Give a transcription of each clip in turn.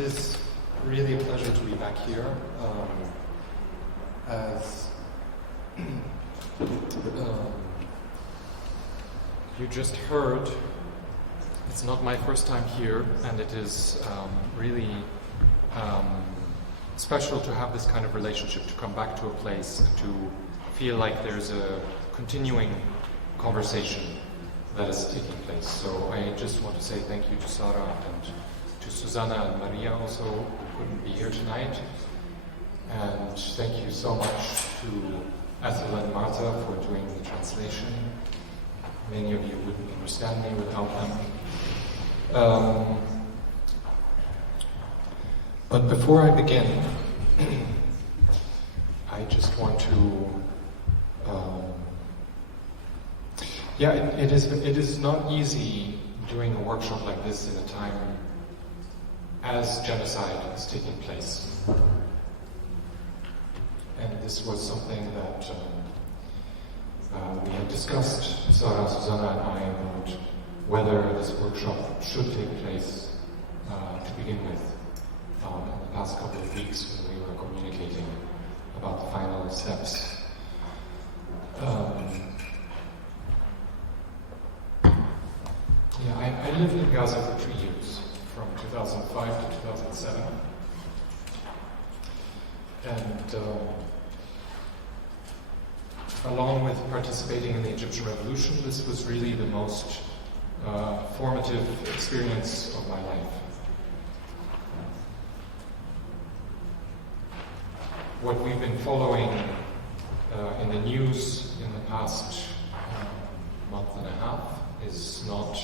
It is really a pleasure to be back here. As you just heard, it's not my first time here, and it is really special to have this kind of relationship, to come back to a place and to feel like there's a continuing conversation that is taking place. So I just want to say thank you to Sarah and to Susanna and Maria also, who couldn't be here tonight. And thank you so much to Ethel and Martha for doing the translation. Many of you wouldn't understand me without them. But before I begin, I just want to it is not easy doing a workshop like this in a time as genocide is taking place. And this was something that we had discussed, Sarah, Susanna and I, about whether this workshop should take place to begin with in the past couple of weeks when we were communicating about the final steps. I lived in Gaza for 2 years, from 2005 to 2007. And along with participating in the Egyptian Revolution, this was really the most formative experience of my life. What we've been following in the news in the past month and a half is not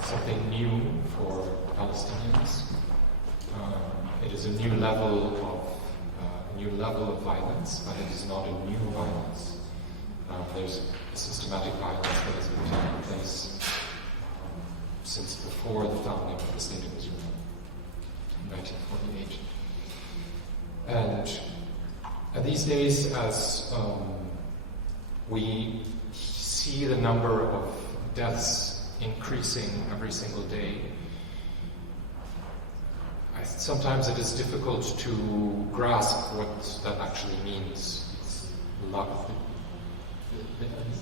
something new for Palestinians. It is a new level of violence, but it is not a new violence. There's a systematic violence that has been taking place since before the founding of the State of Israel in 1948. And these days, as we see the number of deaths increasing every single day, sometimes it is difficult to grasp what that actually means.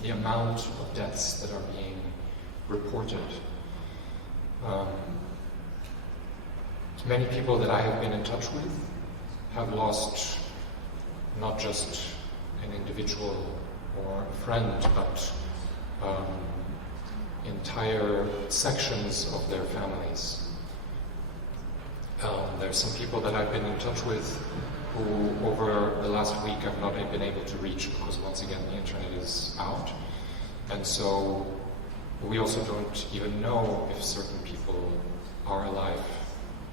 The amount of deaths that are being reported. Many people that I have been in touch with have lost not just an individual or a friend, but entire sections of their families. There's some people that I've been in touch with who over the last week I've not been able to reach because once again the internet is out. And so we also don't even know if certain people are alive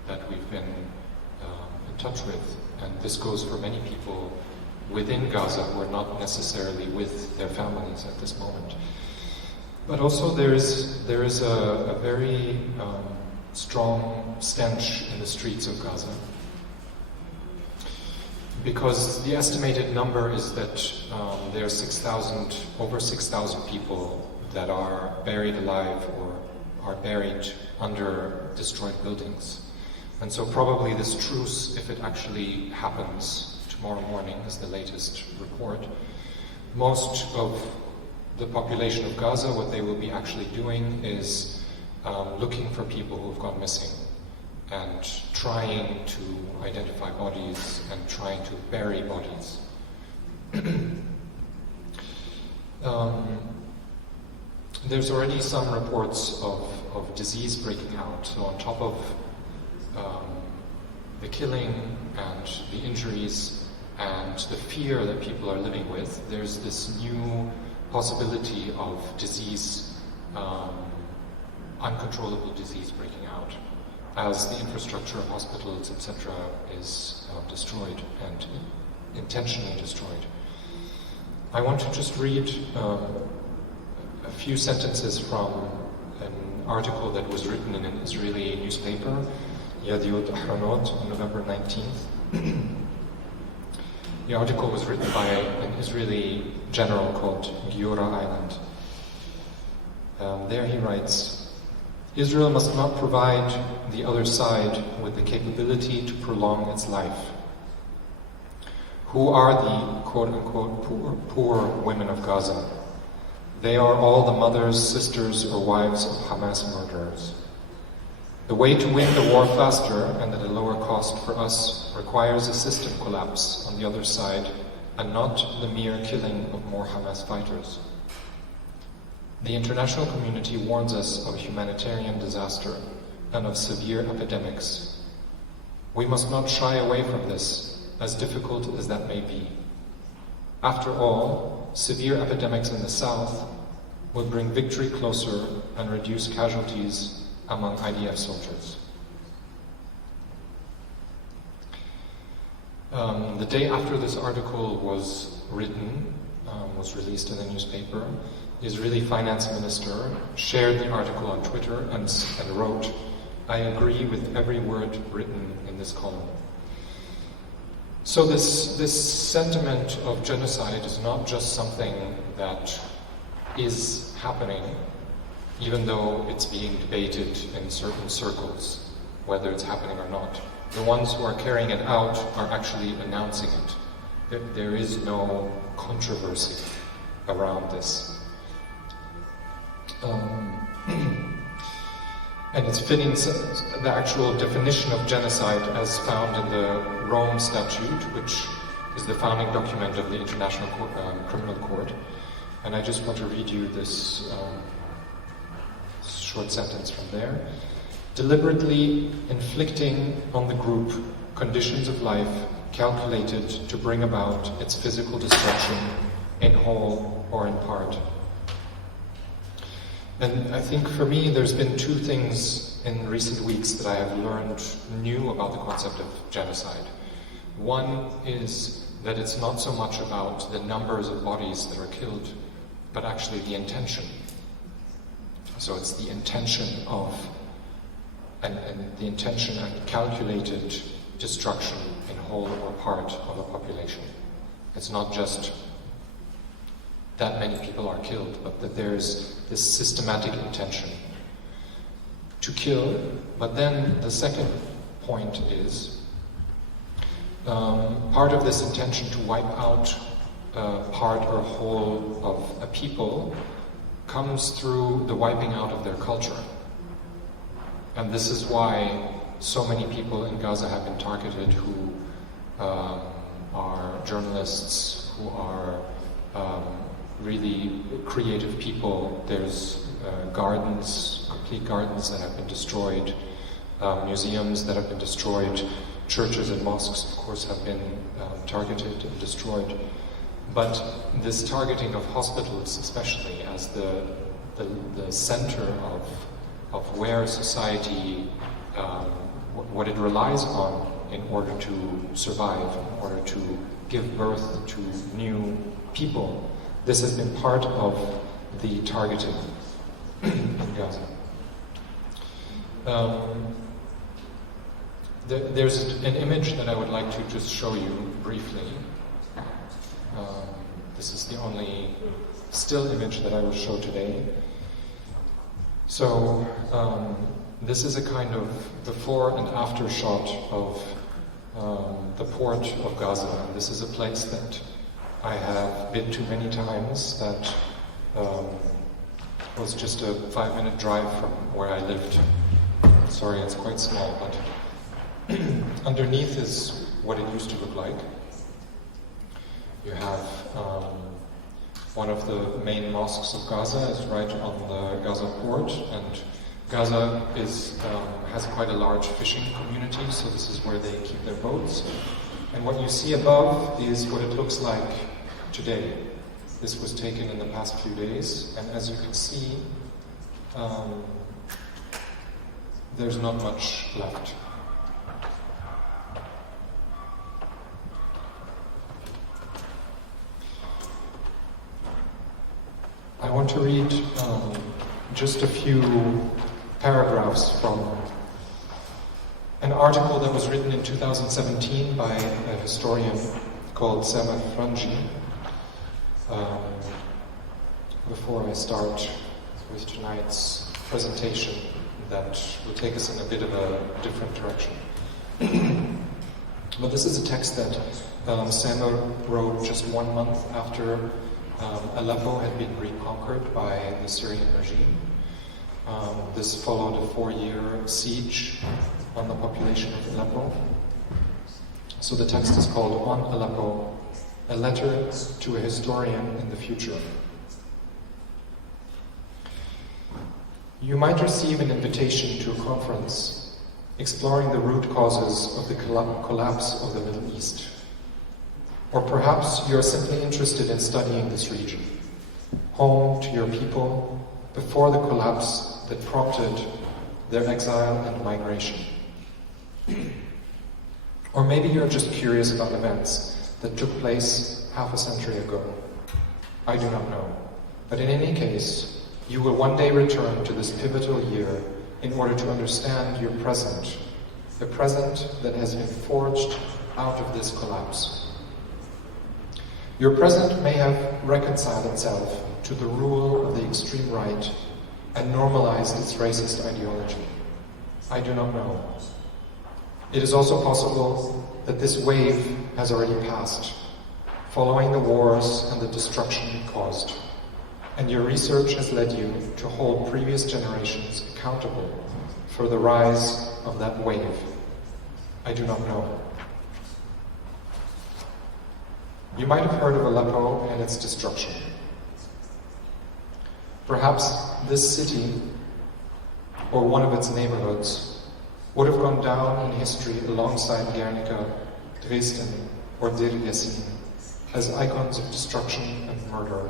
that we've been in touch with. And this goes for many people within Gaza who are not necessarily with their families at this moment. But also there is a very strong stench in the streets of Gaza, because the estimated number is that there are over 6,000 people that are buried alive or are buried under destroyed buildings. And so probably this truce, if it actually happens tomorrow morning, is the latest report, most of the population of Gaza, what they will be actually doing is looking for people who have gone missing and trying to identify bodies and trying to bury bodies. There's already some reports of disease breaking out. So on top of the killing and the injuries and the fear that people are living with, there's this new possibility of disease, uncontrollable disease breaking out as the infrastructure of hospitals, etc. is destroyed and intentionally destroyed. I want to just read a few sentences from an article that was written in an Israeli newspaper, Yadiot Ahronot, on November 19th. The article was written by an Israeli general called Giora Island. There he writes, Israel must not provide the other side with the capability to prolong its life. Who are the quote-unquote poor women of Gaza? They are all the mothers, sisters, or wives of Hamas murderers. The way to win the war faster and at a lower cost for us requires a system collapse on the other side and not the mere killing of more Hamas fighters. The international community warns us of a humanitarian disaster and of severe epidemics. We must not shy away from this, as difficult as that may be. After all, severe epidemics in the south will bring victory closer and reduce casualties among IDF soldiers. The day after this article was written, was released in the newspaper, the Israeli finance minister shared the article on Twitter and wrote, "I agree with every word written in this column." So this sentiment of genocide is not just something that is happening, even though it's being debated in certain circles, whether it's happening or not. The ones who are carrying it out are actually announcing it. There is no controversy around this. And it's fitting, the actual definition of genocide as found in the Rome Statute, which is the founding document of the International Criminal Court. And I just want to read you this short sentence from there. Deliberately inflicting on the group conditions of life calculated to bring about its physical destruction in whole or in part. And I think for me there's been two things in recent weeks that I have learned new about the concept of genocide. One is that it's not so much about the numbers of bodies that are killed, but actually the intention. So it's the intention of, and the intention and calculated destruction in whole or part of a population. It's not just that many people are killed, but that there's this systematic intention to kill. But then the second point is part of this intention to wipe out part or whole of a people comes through the wiping out of their culture. And this is why so many people in Gaza have been targeted who are journalists, who are really creative people. There's gardens, complete gardens that have been destroyed, museums that have been destroyed, churches and mosques, of course, have been targeted and destroyed. But this targeting of hospitals, especially as the center of where society, what it relies on in order to survive, in order to give birth to new people, this has been part of the targeting in Gaza. There's an image that I would like to just show you briefly. This is the only still image that I will show today. So this is a kind of before and after shot of the port of Gaza. This is a place that I have been to many times, that was just a 5-minute drive from where I lived. Sorry, it's quite small, but underneath is what it used to look like. You have one of the main mosques of Gaza is right on the Gaza port, and Gaza has quite a large fishing community, so this is where they keep their boats. And what you see above is what it looks like today. This was taken in the past few days, and as you can see, there's not much left. I want to read just a few paragraphs from an article that was written in 2017 by a historian called Philip Rizk. Before I start with tonight's presentation, that will take us in a bit of a different direction. But this is a text that Samuel wrote just 1 month after Aleppo had been reconquered by the Syrian regime. This followed a 4-year siege on the population of Aleppo. So the text is called On Aleppo, a letter to a historian in the future. You might receive an invitation to a conference exploring the root causes of the collapse of the Middle East. Or perhaps you are simply interested in studying this region, home to your people before the collapse that prompted their exile and migration. Or maybe you're just curious about events that took place half a century ago. I do not know. But in any case, you will one day return to this pivotal year in order to understand your present, the present that has been forged out of this collapse. Your present may have reconciled itself to the rule of the extreme right and normalized its racist ideology. I do not know. It is also possible that this wave has already passed, following the wars and the destruction it caused, and your research has led you to hold previous generations accountable for the rise of that wave. I do not know. You might have heard of Aleppo and its destruction. Perhaps this city, or one of its neighborhoods, would have gone down in history alongside Guernica, Dresden, or Deir Yassin as icons of destruction and murder,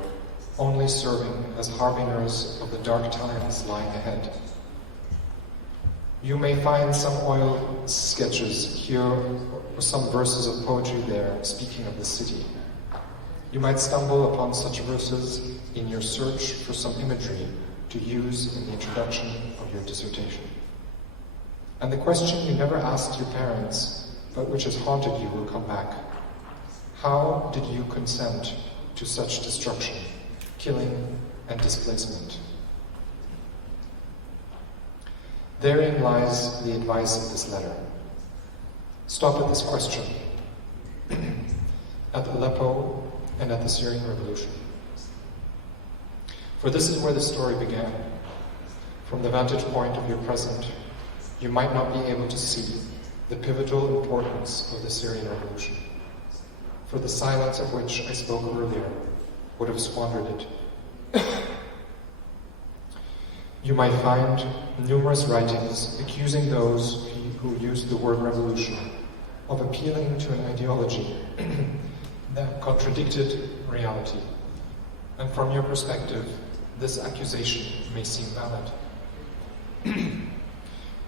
only serving as harbingers of the dark times lying ahead. You may find some oil sketches here or some verses of poetry there speaking of the city. You might stumble upon such verses in your search for some imagery to use in the introduction of your dissertation. And the question you never asked your parents, but which has haunted you, will come back. How did you consent to such destruction, killing, and displacement? Therein lies the advice of this letter. Stop at this question, at Aleppo and at the Syrian Revolution. For this is where the story began. From the vantage point of your present, you might not be able to see the pivotal importance of the Syrian Revolution, for the silence of which I spoke earlier would have squandered it. You might find numerous writings accusing those who used the word revolution of appealing to an ideology that contradicted reality. And from your perspective, this accusation may seem valid.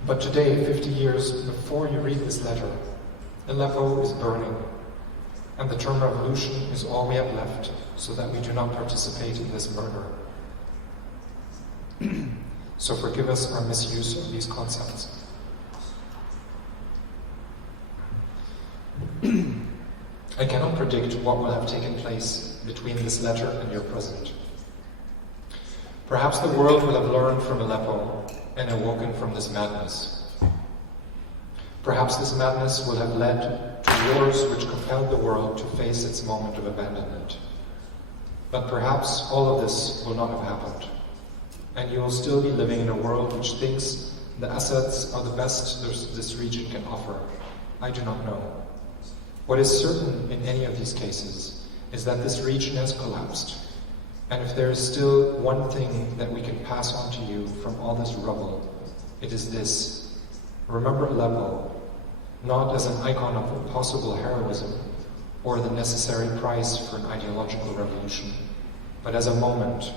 But today, 50 years before you read this letter, Aleppo is burning, and the term revolution is all we have left so that we do not participate in this murder. So forgive us our misuse of these concepts. I cannot predict what will have taken place between this letter and your present. Perhaps the world will have learned from Aleppo and awoken from this madness. Perhaps this madness will have led to wars which compelled the world to face its moment of abandonment. But perhaps all of this will not have happened, and you will still be living in a world which thinks the assets are the best this region can offer. I do not know. What is certain in any of these cases is that this region has collapsed. And if there is still one thing that we can pass on to you from all this rubble, it is this. Remember Aleppo, not as an icon of impossible heroism or the necessary price for an ideological revolution, but as a moment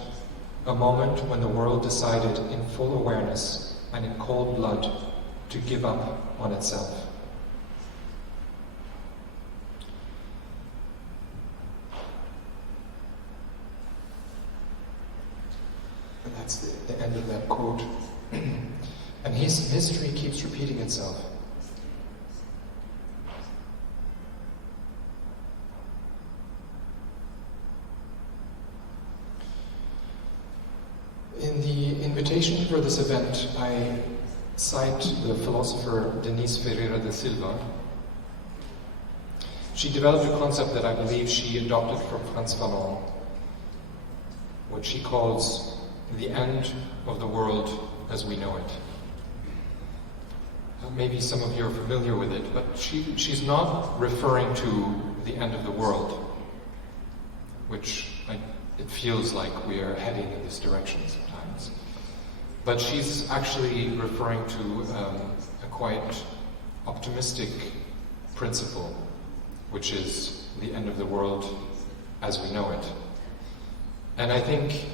when the world decided in full awareness and in cold blood to give up on itself. And that's the end of that quote. And history keeps repeating itself. In the invitation for this event, I cite the philosopher Denise Ferreira da Silva. She developed a concept that I believe she adopted from Frantz Fanon, what she calls the end of the world as we know it. Maybe some of you are familiar with it, but she's not referring to the end of the world, which it feels like we are heading in this direction sometimes. But she's actually referring to a quite optimistic principle, which is the end of the world as we know it. And I think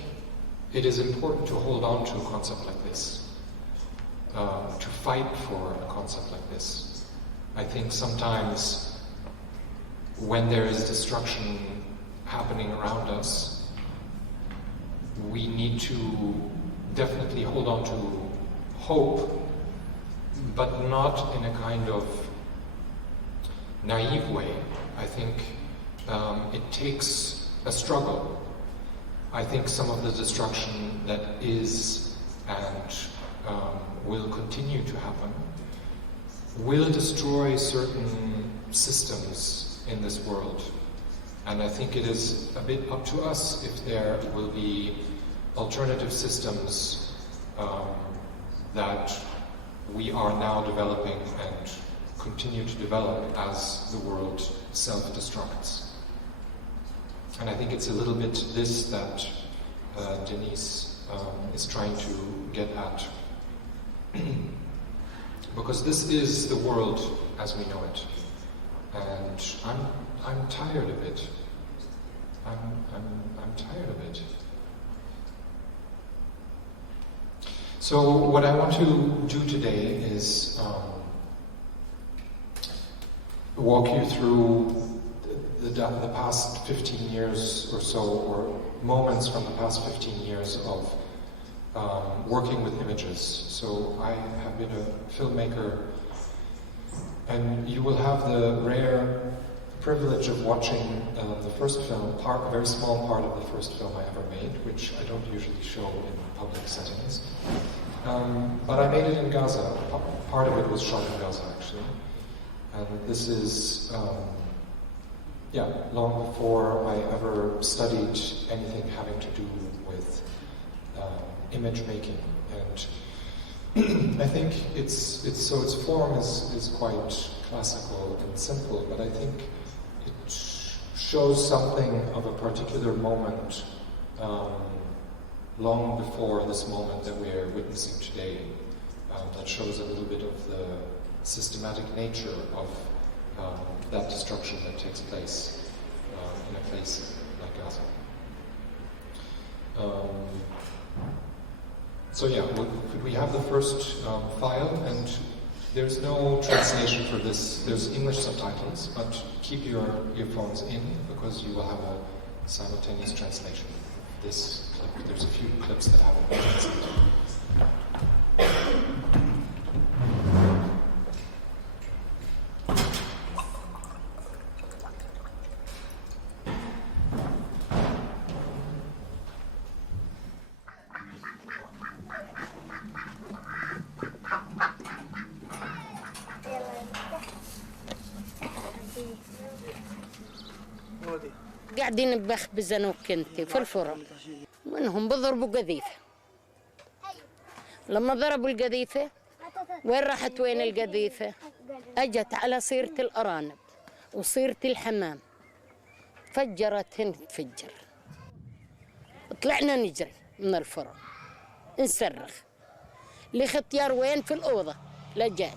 it is important to hold on to a concept like this, to fight for a concept like this. I think sometimes when there is destruction happening around us, we need to definitely hold on to hope, but not in a kind of naive way. I think it takes a struggle. I think some of the destruction that is and will continue to happen will destroy certain systems in this world. And I think it is a bit up to us if there will be alternative systems that we are now developing and continue to develop as the world self-destructs. And I think it's a little bit this that Denise is trying to get at. Because this is the world as we know it. And I'm tired of it. I'm tired of it. So what I want to do today is walk you through the past 15 years or so, or moments from the past 15 years of working with images. So I have been a filmmaker, and you will have the rare privilege of watching the first film, a very small part of the first film I ever made, which I don't usually show in public settings. But I made it in Gaza. Part of it was shot in Gaza, actually. And this is, long before I ever studied anything having to do with image making. And I think its form is quite classical and simple, but I think it shows something of a particular moment long before this moment that we are witnessing today, that shows a little bit of the systematic nature of that destruction that takes place in a place like Gaza. Could we have the first file? And there's no translation for this. There's English subtitles, but keep your earphones in because you will have a simultaneous translation of this clip. There's a few clips that haven't been translated. قاعدين بخبز انا وكنتي في الفرن، منهم بضربوا قذيفه. لما ضربوا القذيفه وين راحت؟ وين القذيفه؟ اجت على صيره الارانب وصيره الحمام، فجرتهن تفجر. طلعنا نجري من الفرن نصرخ، لختيار وين؟ في الاوضه. لا جاي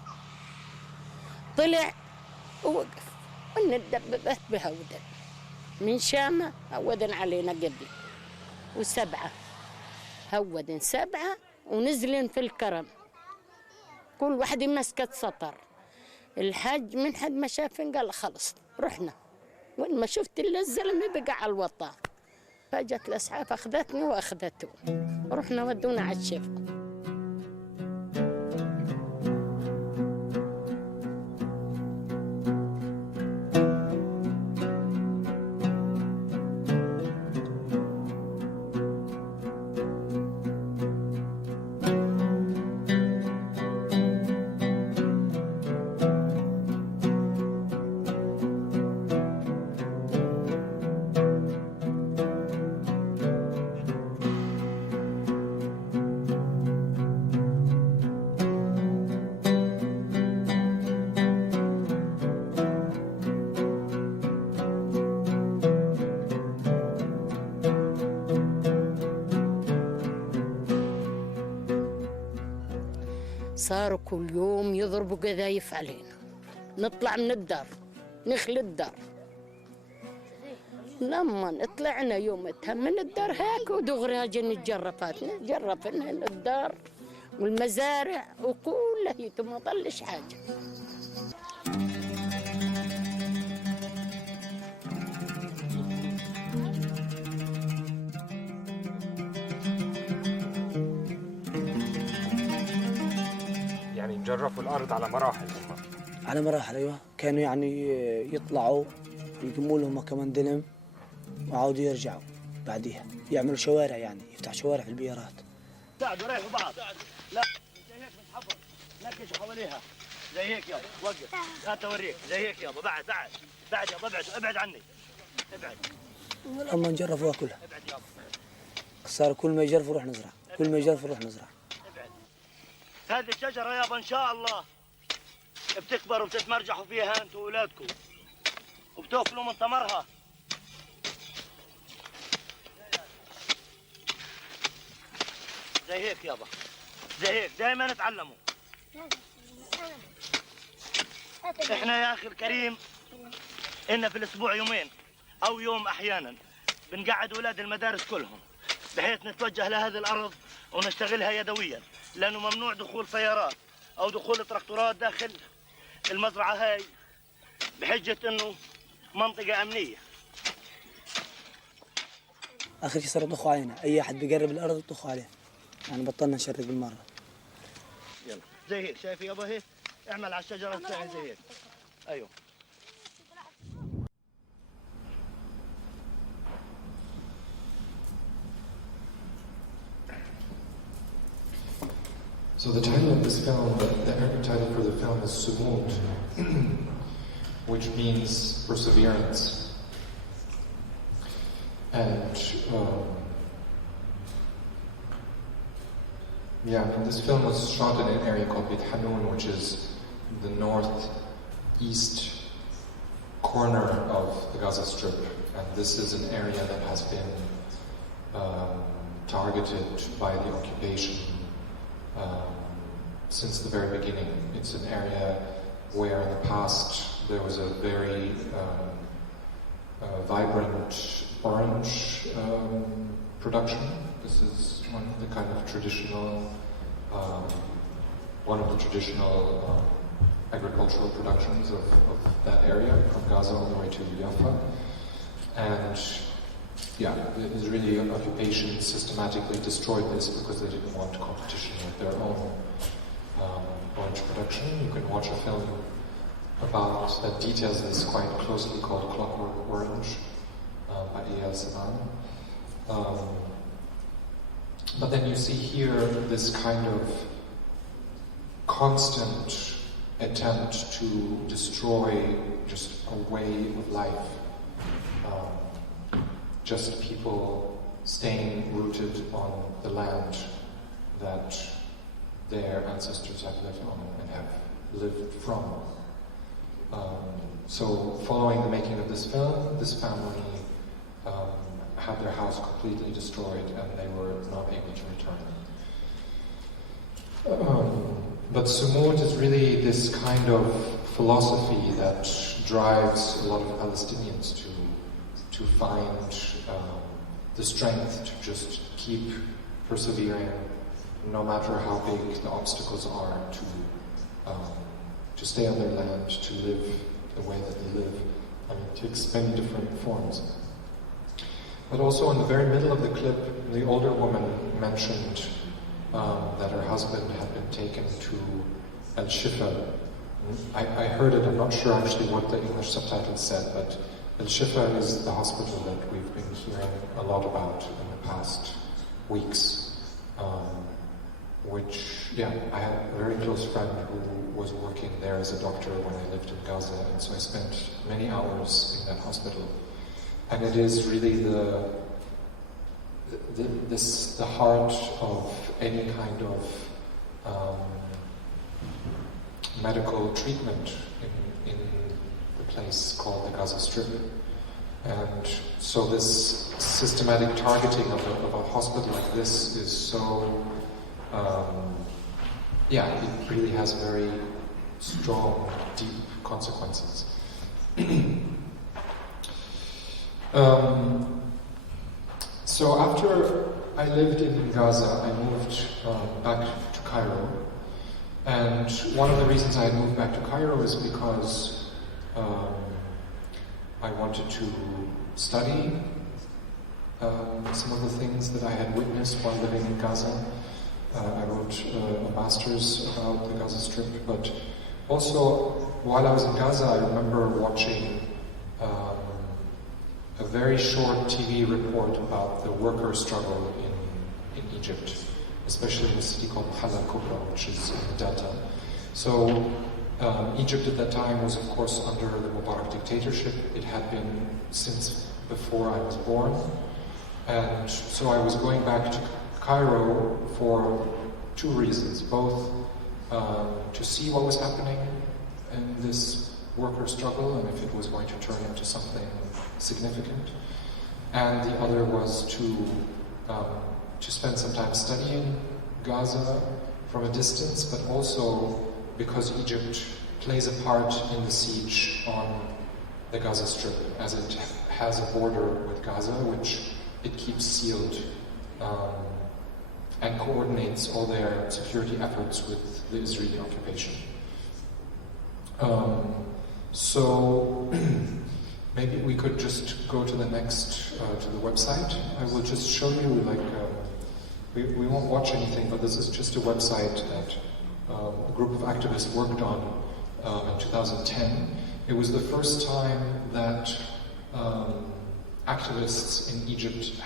طلع ووقف وندببت بهودن من شامة هودن علينا قبل، وسبعة هودن 7 ونزلن في الكرم، كل واحدة مسكت سطر. الحاج من حد ما شافن قال خلص رحنا، وين ما شفت إلا الزلمة بقى على الوطا. فجت الأسعاف أخذتني وأخذته، رحنا ودونا على الشفا. صاروا كل يوم يضربوا قذايف علينا، نطلع من الدار نخلي الدار. لما طلعنا يومتها من الدار هيك ودغري هاجي نتجرفات نتجرف من الدار والمزارع وكلها هي ما ضلش حاجه. يعني جرفوا الارض على مراحل هم. على مراحل ايوه، كانوا يعني يطلعوا يقوموا لهم كمان دلم وعاودوا يرجعوا بعديها يعملوا شوارع، يعني يفتح شوارع في البيارات. ساعدوا ريحوا بعض. لا زي هيك متحفر نكش حواليها زي هيك يابا. وقف هات اوريك زي هيك يابا. بعد يابا ابعد عني ابعد. اما نجرفوها كلها. ابعد يابا. صار كل ما يجرفوا نروح نزرع، كل ما يجرفوا نروح نزرع. ابعد. هذه الشجره يابا ان شاء الله بتكبر وبتتمرجحوا فيها انتم واولادكم وبتاكلوا من ثمرها. زي هيك يابا، زي هيك دائما نتعلموا. احنا يا اخي الكريم إن في الاسبوع يومين او يوم احيانا بنقعد اولاد المدارس كلهم بحيث نتوجه لهذه الارض ونشتغلها يدويا، لانه ممنوع دخول سيارات او دخول تراكتورات داخل المزرعه هاي بحجه انه منطقه امنيه. اخر شيء صاروا يطخوا علينا، اي احد بيقرب الارض يطخوا عليه، يعني بطلنا نشرق بالمره. يلا زي هيك شايف يابا هيك اعمل على الشجره الثانيه زي هيك. ايوه. So the title of this film, the Arabic title for the film is Sumud, which means perseverance. And this film was shot in an area called Beit Hanun, which is the northeast corner of the Gaza Strip. And this is an area that has been targeted by the occupation since the very beginning. It's an area where in the past there was a very vibrant orange production. This is one of the kind of traditional, agricultural productions of that area, from Gaza all the way to Jaffa. And yeah, the Israeli occupation systematically destroyed this because they didn't want competition with their own orange production. You can watch a film about that details this quite closely called Clockwork Orange by Eyal Saman. But then you see here this kind of constant attempt to destroy just a way of life. Just people staying rooted on the land that their ancestors have lived on and have lived from. So following the making of this film, this family had their house completely destroyed and they were not able to return. But Sumud is really this kind of philosophy that drives a lot of Palestinians to find the strength to just keep persevering, no matter how big the obstacles are, to stay on their land, to live the way that they live. I mean, it takes many different forms. But also in the very middle of the clip, the older woman mentioned that her husband had been taken to Al-Shifa. I heard it, I'm not sure actually what the English subtitles said, but Al-Shifa is the hospital that we've been hearing a lot about in the past weeks. I had a very close friend who was working there as a doctor when I lived in Gaza, and so I spent many hours in that hospital. And it is really the heart of any kind of medical treatment in the place called the Gaza Strip. And so this systematic targeting of a hospital like this is so yeah, it really has very strong, deep consequences. So after I lived in Gaza, I moved back to Cairo. And one of the reasons I moved back to Cairo is because I wanted to study some of the things that I had witnessed while living in Gaza. I wrote a master's about the Gaza Strip, but also while I was in Gaza, I remember watching a very short TV report about the worker struggle in Egypt, especially in a city called Hala Kubra, which is in the Delta. So Egypt at that time was, of course, under the Mubarak dictatorship. It had been since before I was born. And so I was going back to Cairo for two reasons, both to see what was happening in this worker struggle and if it was going to turn into something significant. And the other was to spend some time studying Gaza from a distance, but also because Egypt plays a part in the siege on the Gaza Strip, as it has a border with Gaza, which it keeps sealed and coordinates all their security efforts with the Israeli occupation. So maybe we could just go to the next, to the website. I will just show you, like, we won't watch anything, but this is just a website that a group of activists worked on in 2010. It was the first time that activists in Egypt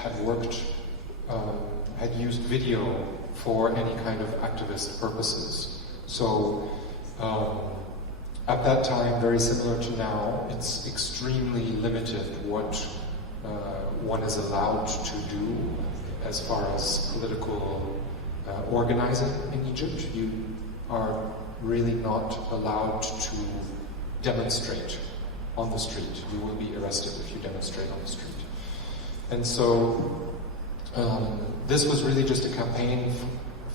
had used video for any kind of activist purposes. So at that time, very similar to now, it's extremely limited what one is allowed to do as far as political organizing in Egypt. You are really not allowed to demonstrate on the street. You will be arrested if you demonstrate on the street. And so this was really just a campaign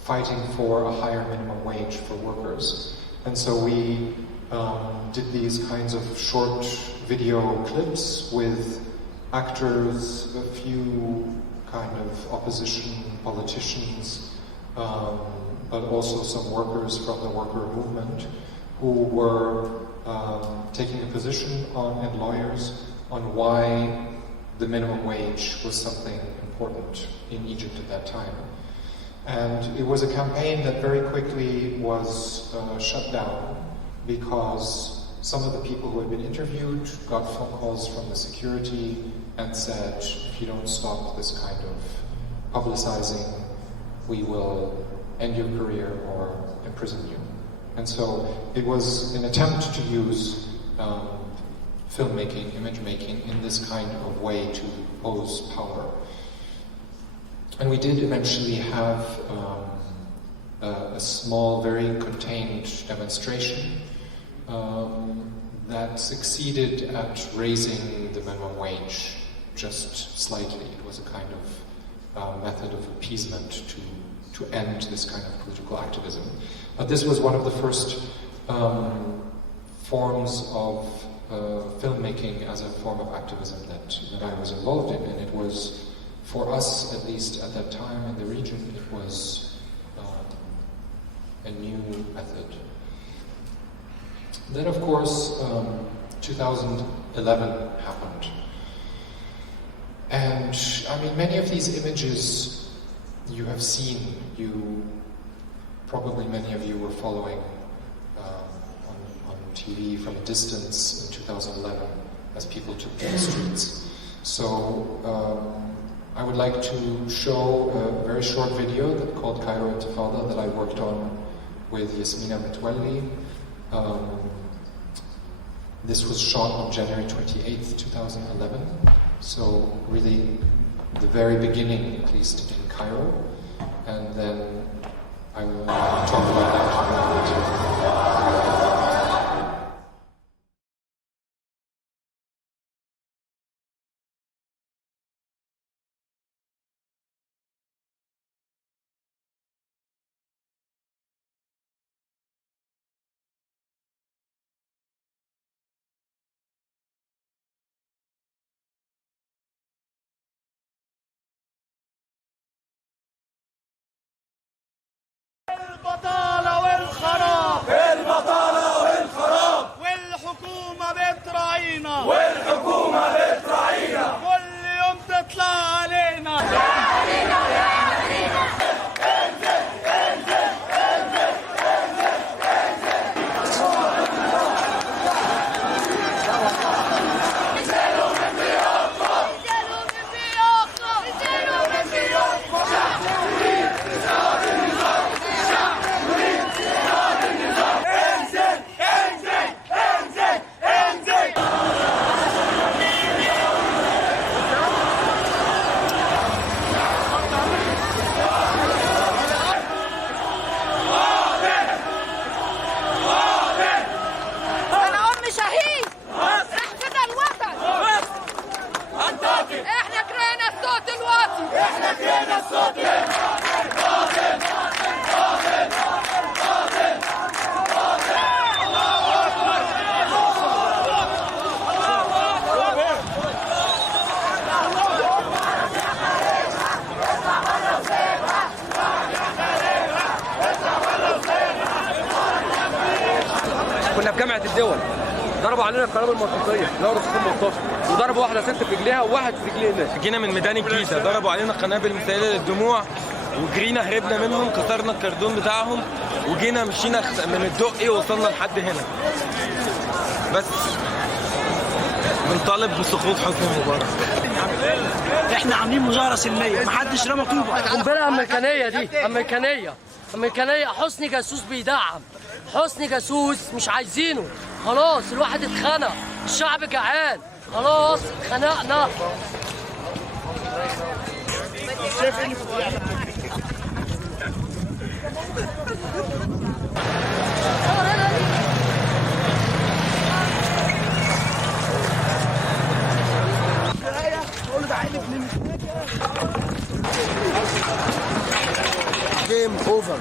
fighting for a higher minimum wage for workers. And so we did these kinds of short video clips with actors, a few kind of opposition politicians, but also some workers from the worker movement who were taking a position on, and lawyers, on why the minimum wage was something important in Egypt at that time. And it was a campaign that very quickly was shut down because some of the people who had been interviewed got phone calls from the security and said, if you don't stop this kind of publicizing, we will end your career or imprison you. And so it was an attempt to use filmmaking, image making in this kind of way to pose power. And we did eventually have a small, very contained demonstration that succeeded at raising the minimum wage just slightly. It was a kind of method of appeasement to end this kind of political activism. But this was one of the first forms of filmmaking as a form of activism that I was involved in, and it was, for us at least at that time in the region, it was a new method. Then of course 2011 happened. And I mean, many of these images you have seen, probably many of you were following on TV from a distance in 2011 as people took to the streets. So I would like to show a very short video called Cairo Intifada that I worked on with Jasmina Metwaly. This was shot on January 28th, 2011. So really the very beginning, at least in Cairo. And then I will talk about that. كنا في جامعه الدول، ضربوا علينا القنابل المطاطيه اللي هو رصاص مطاط، وضربوا واحده ست في رجليها وواحد في رجليه هناك. جينا من ميدان الجيزه، ضربوا علينا قنابل مسيله للدموع، وجرينا هربنا منهم، كسرنا الكردون بتاعهم، وجينا مشينا من الدقي ووصلنا لحد هنا. بس بنطالب بسقوط حسني مبارك. احنا عاملين مظاهره سلميه، محدش رمى طوبه. قنبله امريكانيه دي، امريكانيه. حسني جاسوس بيدعم، حسني جاسوس مش عايزينه. خلاص الواحد اتخنق، الشعب جعان، خلاص اتخنقنا. جيم اوفر.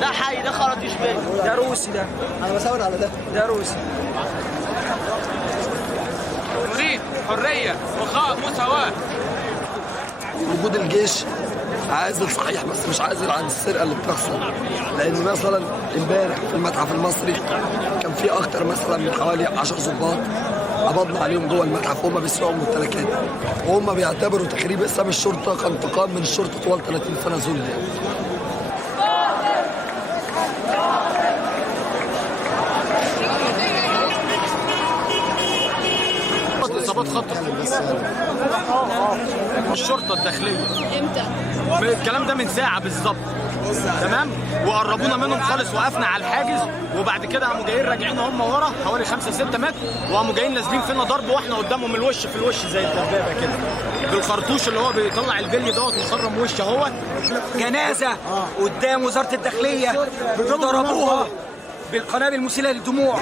ده حي، ده خرطيش بيه، ده روسي، ده انا بساور على ده. ده روسي. نريد حريه، رخاء، مساواه. وجود الجيش عازل صحيح، بس مش عازل عن السرقه اللي بتحصل. لان مثلا امبارح في المتحف المصري كان في اكتر مثلا من حوالي 10 ضباط قبضنا عليهم جوه المتحف وهم بيسرقوا ممتلكات، وهم بيعتبروا تخريب اسم الشرطه كانتقام من الشرطه طوال 30 سنه ذل. اصابات خطر الشرطه الداخليه. امتى؟ الكلام ده من ساعه بالظبط، تمام، وقربونا منهم خالص، وقفنا على الحاجز، وبعد كده قاموا جايين راجعين هم ورا حوالي 5-6 متر، وقاموا جايين نازلين فينا ضرب، واحنا قدامهم الوش في الوش زي الدبابه كده بالخرطوش اللي هو بيطلع البلي دوت مخرم وش اهوت. جنازه قدام وزاره الداخليه ضربوها بالقنابل المسيله للدموع.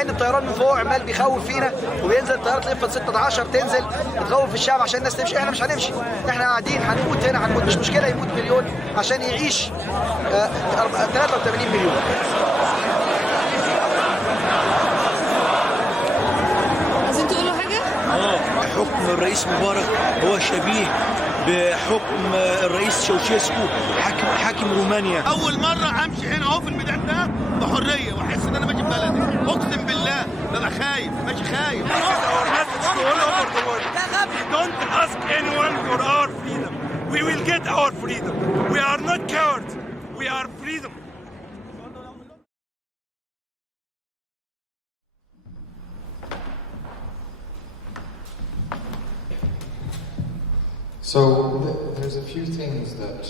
الطيران من فوق عمال بيخوف فينا، وبينزل الطيارات تقفل 16 تنزل تخوف الشعب عشان الناس تمشي. احنا مش هنمشي، احنا قاعدين هنموت هنا، هنموت، مش مشكله يموت مليون عشان يعيش 83 مليون. عايزين تقولوا حاجه؟ حكم الرئيس مبارك هو شبيه بحكم الرئيس شوشيسكو حاكم رومانيا. اول مره امشي هنا اهو في الميدان ده بحريه واحس ان انا ماشي في بلدي، اقسم بالله ببقى خايف، ماشي خايف. Don't ask anyone for our freedom. We will get our freedom. We are not cowards. We are freedom. So there's a few things that,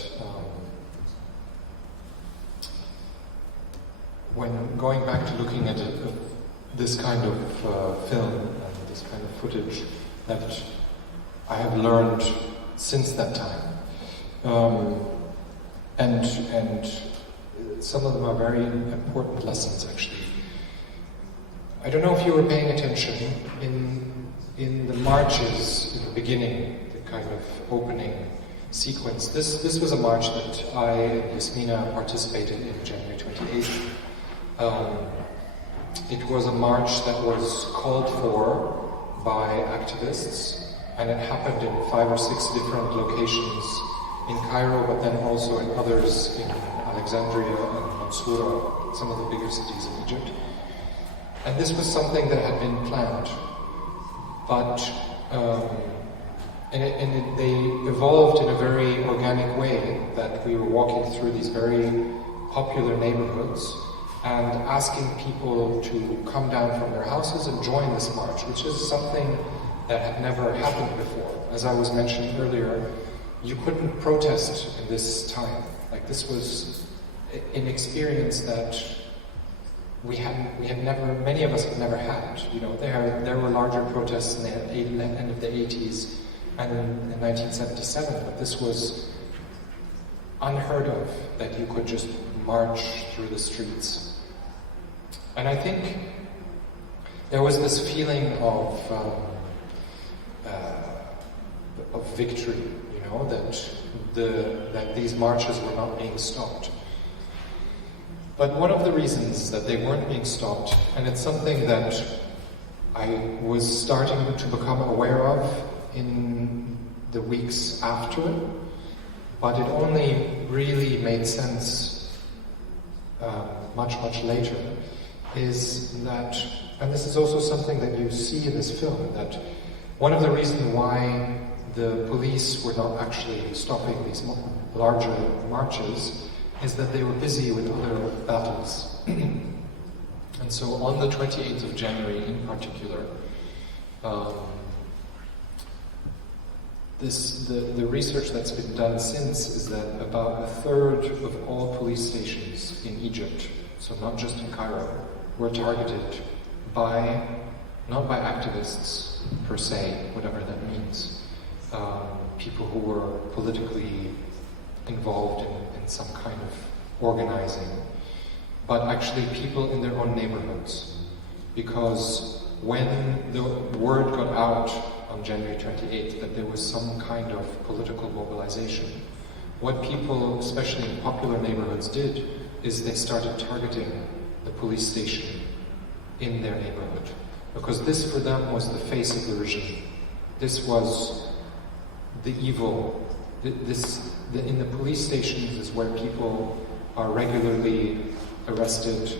when going back to looking at this kind of film and this kind of footage, that I have learned since that time, and some of them are very important lessons actually. I don't know if you were paying attention in the marches in the beginning. Kind of opening sequence. This was a march that I and Jasmina participated in January 28th. It was a march that was called for by activists, and it happened in 5 or 6 different locations in Cairo, but then also in others in Alexandria and Mansoura, some of the bigger cities in Egypt. And this was something that had been planned, but they evolved in a very organic way, that we were walking through these very popular neighborhoods and asking people to come down from their houses and join this march, which is something that had never happened before. As I was mentioning earlier, you couldn't protest in this time. Like, this was an experience that we had never, many of us had never had. You know, there were larger protests in the end of the 80s and in 1977, but this was unheard of, that you could just march through the streets. And I think there was this feeling of victory, you know, that these marches were not being stopped. But one of the reasons that they weren't being stopped, and it's something that I was starting to become aware of in the weeks after, but it only really made sense much later, is that, and this is also something that you see in this film, that one of the reasons why the police were not actually stopping these larger marches is that they were busy with other battles. And so on the 28th of January in particular, the research that's been done since is that about a third of all police stations in Egypt, so not just in Cairo, were targeted by, not by activists per se, whatever that means, people who were politically involved in some kind of organizing, but actually people in their own neighborhoods. Because when the word got out on January 28th that there was some kind of political mobilization, what people, especially in popular neighborhoods, did is they started targeting the police station in their neighborhood. Because this for them was the face of the regime. This was the evil. In the police stations is where people are regularly arrested,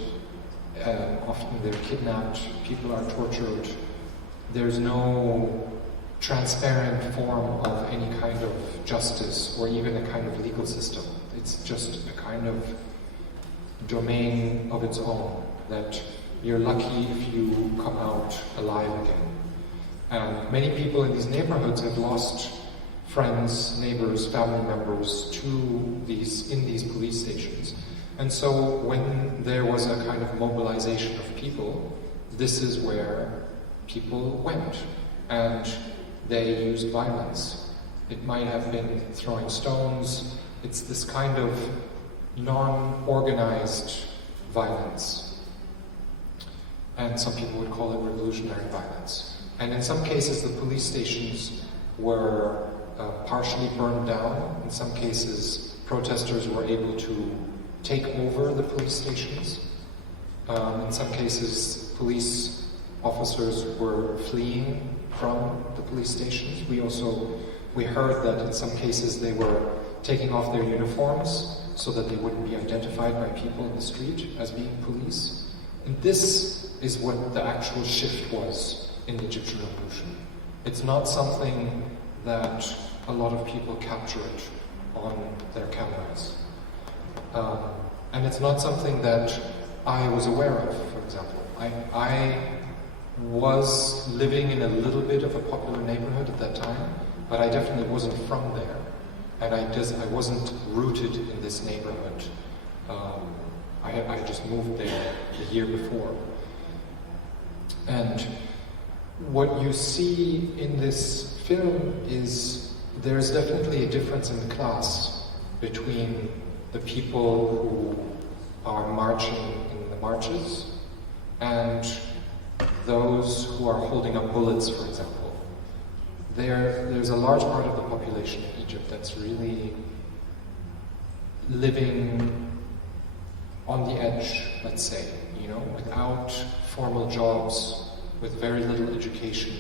often they're kidnapped, people are tortured. There's no transparent form of any kind of justice or even a kind of legal system. It's just a kind of domain of its own, that you're lucky if you come out alive again. And many people in these neighborhoods have lost friends, neighbors, family members in these police stations. And so when there was a kind of mobilization of people, this is where people went. And they used violence. It might have been throwing stones. It's this kind of non-organized violence. And some people would call it revolutionary violence. And in some cases, the police stations were partially burned down. In some cases, protesters were able to take over the police stations. In some cases, police officers were fleeing from the police stations. We heard that in some cases they were taking off their uniforms so that they wouldn't be identified by people in the street as being police. And this is what the actual shift was in the Egyptian Revolution. It's not something that a lot of people captured on their cameras. And it's not something that I was aware of, for example. I was living in a little bit of a popular neighborhood at that time, but I definitely wasn't from there. And I wasn't rooted in this neighborhood. I just moved there the year before. And what you see in this film is there's definitely a difference in class between the people who are marching in the marches and those who are holding up bullets, for example. There's a large part of the population in Egypt that's really living on the edge, let's say, you know, without formal jobs, with very little education,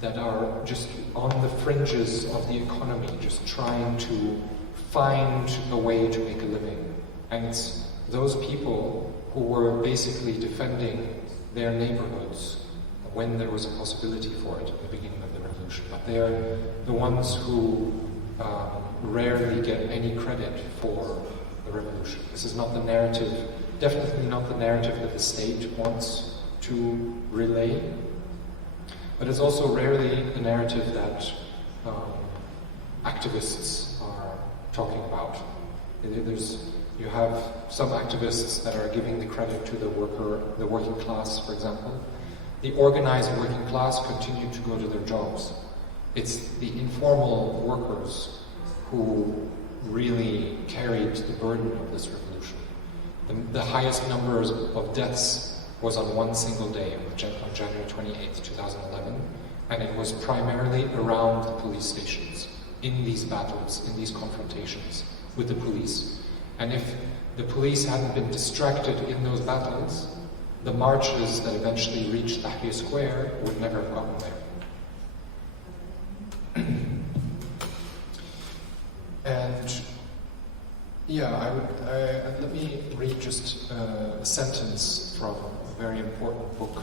that are just on the fringes of the economy, just trying to find a way to make a living. And it's those people who were basically defending their neighborhoods when there was a possibility for it at the beginning of the revolution. But they're the ones who rarely get any credit for the revolution. This is not the narrative, definitely not the narrative that the state wants to relay, but it's also rarely the narrative that activists are talking about. You have some activists that are giving the credit to the working class, for example. The organized working class continue to go to their jobs. It's the informal workers who really carried the burden of this revolution. The highest numbers of deaths was on one single day, on January 28th, 2011, and it was primarily around the police stations, in these battles, in these confrontations with the police. And if the police hadn't been distracted in those battles, the marches that eventually reached Tahrir Square would never have gotten there. And yeah, let me read just a sentence from a very important book,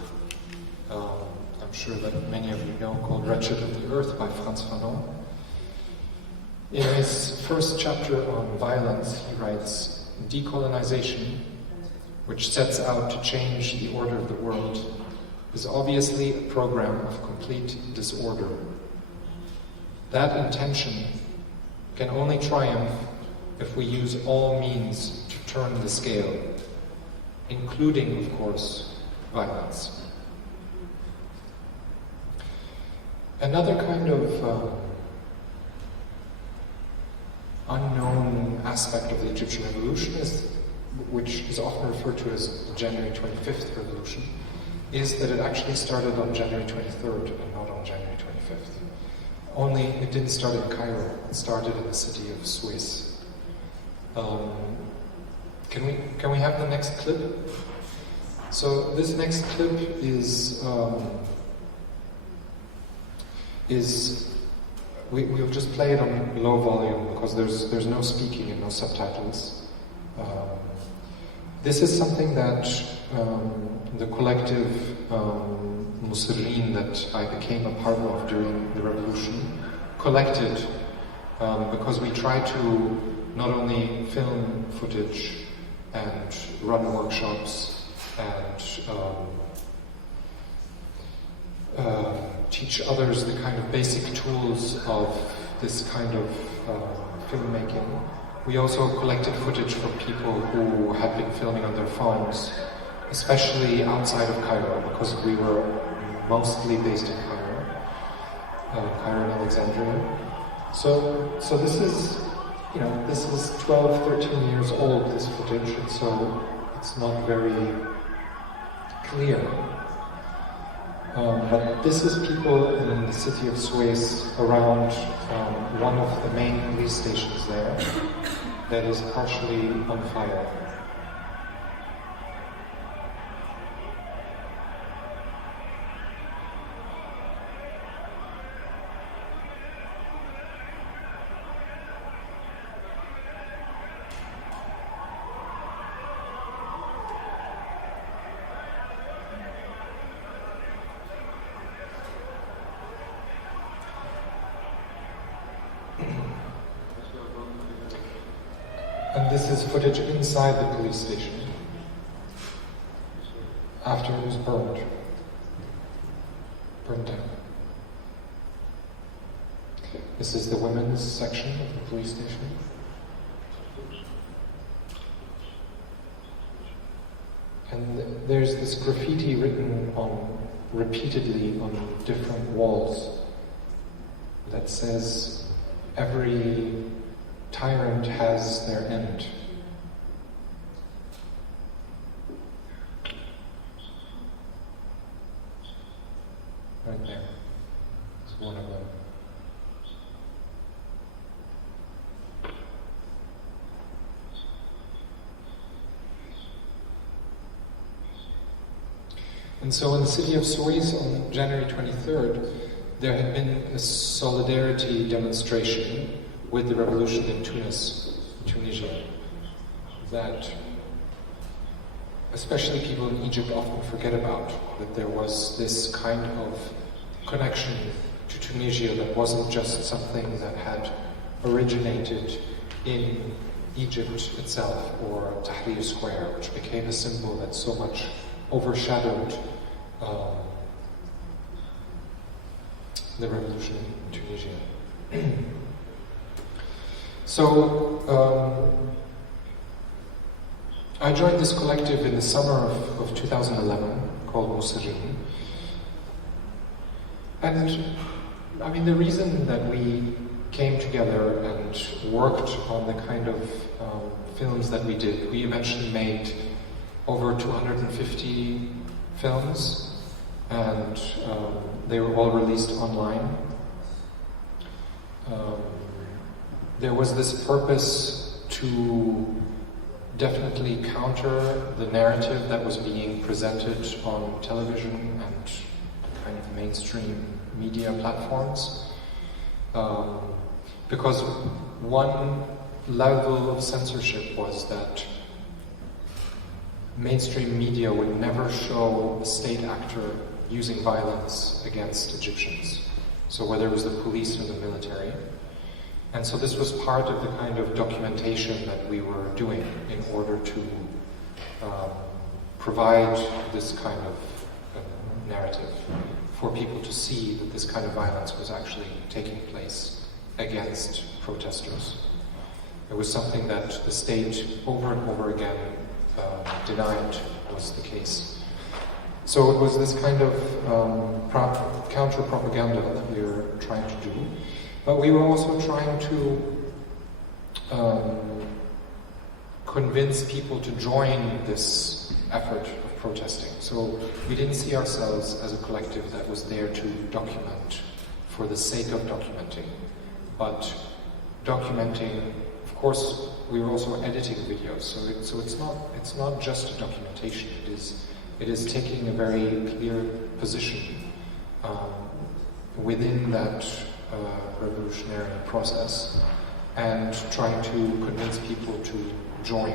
I'm sure that many of you know, called Wretched of the Earth by Frantz Fanon. In his first chapter on violence, he writes, "Decolonization, which sets out to change the order of the world, is obviously a program of complete disorder. That intention can only triumph if we use all means to turn the scale, including, of course, violence." Another kind of unknown aspect of the Egyptian revolution, which is often referred to as the January 25th revolution, is that it actually started on January 23rd and not on January 25th. Only it didn't start in Cairo, it started in the city of Suez. Can we have the next clip? So this next clip we'll just play it on low volume because there's no speaking and no subtitles. This is something that the collective Musirrin that I became a part of during the revolution collected because we tried to not only film footage and run workshops and teach others the kind of basic tools of this kind of filmmaking. We also collected footage from people who had been filming on their phones, especially outside of Cairo, because we were mostly based in Cairo and Alexandria. So this is, this is 12, 13 years old, this footage, and so it's not very clear. But this is people in the city of Suez around one of the main police stations there that is partially on fire. And this is footage inside the police station after it was burned down. This is the women's section of the police station. And there's this graffiti written repeatedly on different walls that says, "Every tyrant has their end." Right there. It's one of them. And so in the city of Suez on January 23rd, there had been a solidarity demonstration with the revolution in Tunisia, that especially people in Egypt often forget about, that there was this kind of connection to Tunisia that wasn't just something that had originated in Egypt itself, or Tahrir Square, which became a symbol that so much overshadowed the revolution in Tunisia. So I joined this collective in the summer of 2011 called Museo. And I mean, the reason that we came together and worked on the kind of films that we did, we eventually made over 250 films, and they were all released online. There was this purpose to definitely counter the narrative that was being presented on television and kind of mainstream media platforms. Because one level of censorship was that mainstream media would never show a state actor using violence against Egyptians. So whether it was the police or the military. And so this was part of the kind of documentation that we were doing in order to provide this kind of narrative for people to see that this kind of violence was actually taking place against protesters. It was something that the state over and over again denied was the case. So it was this kind of counter-propaganda that we were trying to do. But we were also trying to convince people to join this effort of protesting. So we didn't see ourselves as a collective that was there to document for the sake of documenting, but documenting, of course, we were also editing videos. So it's not just a documentation. It is taking a very clear position within that revolutionary process and trying to convince people to join.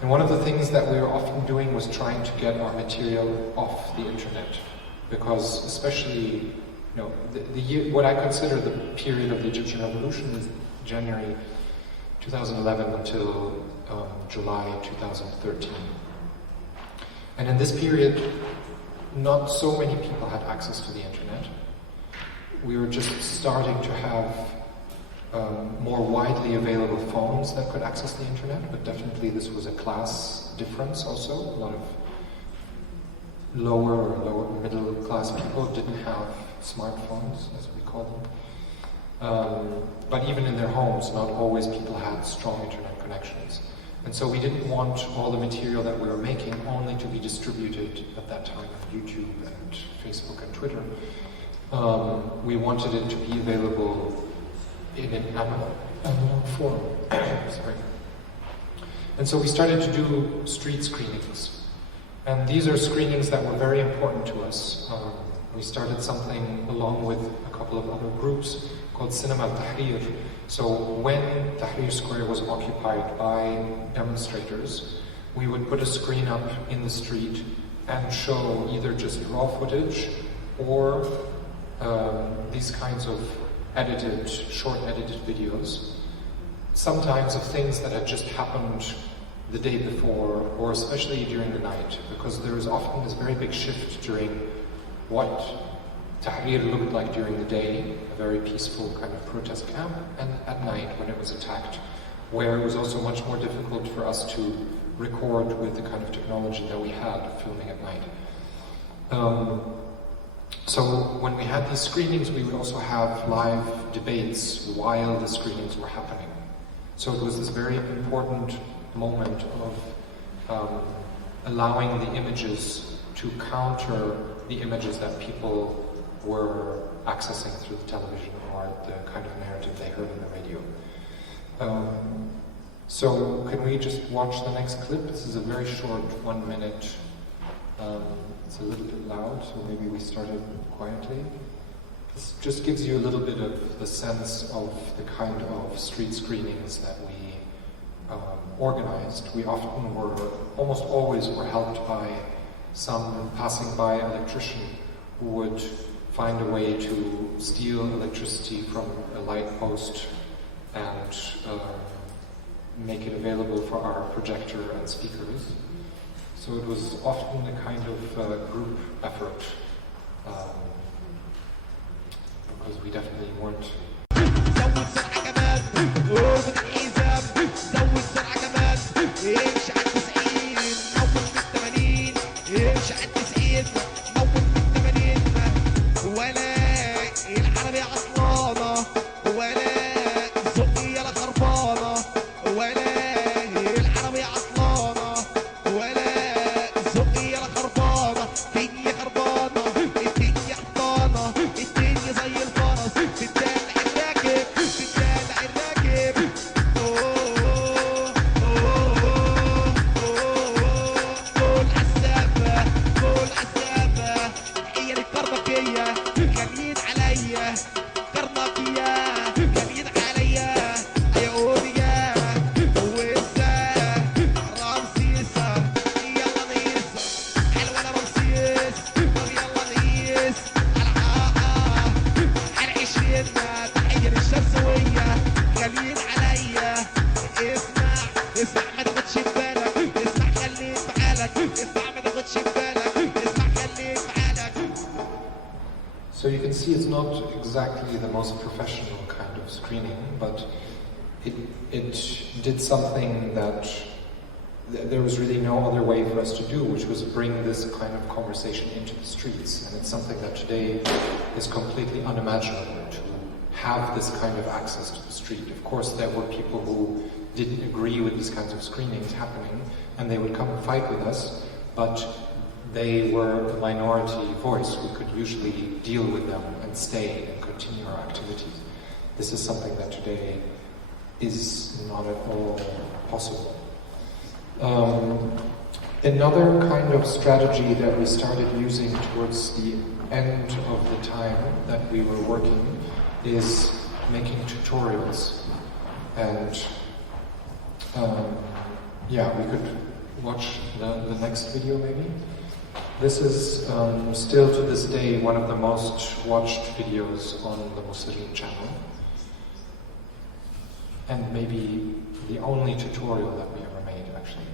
And one of the things that we were often doing was trying to get our material off the internet, because especially, the year, what I consider the period of the Egyptian Revolution is January 2011 until July 2013. And in this period, not so many people had access to the internet. We were just starting to have more widely available phones that could access the internet, but definitely this was a class difference also. A lot of lower middle class people didn't have smartphones, as we call them. But even in their homes, not always people had strong internet connections. And so we didn't want all the material that we were making only to be distributed at that time on YouTube and Facebook and Twitter. We wanted it to be available in an analog form. Sorry. And so we started to do street screenings. And these are screenings that were very important to us. We started something along with a couple of other groups called Cinema Tahrir. So when Tahrir Square was occupied by demonstrators, we would put a screen up in the street and show either just raw footage or these kinds of short edited videos, sometimes of things that had just happened the day before, or especially during the night, because there is often this very big shift during what Tahrir looked like during the day, a very peaceful kind of protest camp, and at night when it was attacked, where it was also much more difficult for us to record with the kind of technology that we had filming at night. So when we had these screenings, we would also have live debates while the screenings were happening. So it was this very important moment of allowing the images to counter the images that people were accessing through the television or the kind of narrative they heard on the radio. So can we just watch the next clip? This is a very short 1 minute. It's a little bit loud, so maybe we start it quietly. This just gives you a little bit of the sense of the kind of street screenings that we organized. We often almost always were helped by some passing by electrician who would find a way to steal electricity from a light post and make it available for our projector and speakers. So it was often a kind of group effort, because we definitely weren't. So you can see it's not exactly the most professional kind of screening, but it did something that there was really no other way for us to do, which was bring this kind of conversation into the streets. And it's something that today is completely unimaginable, to have this kind of access to the street. Of course, there were people who didn't agree with these kinds of screenings happening, and they would come and fight with us, but they were the minority voice. We could usually deal with them and stay and continue our activities. This is something that today is not at all possible. Another kind of strategy that we started using towards the end of the time that we were working is making tutorials. And yeah, we could watch the next video maybe. This is still to this day one of the most watched videos on the Muslim channel, and maybe the only tutorial that we ever made actually.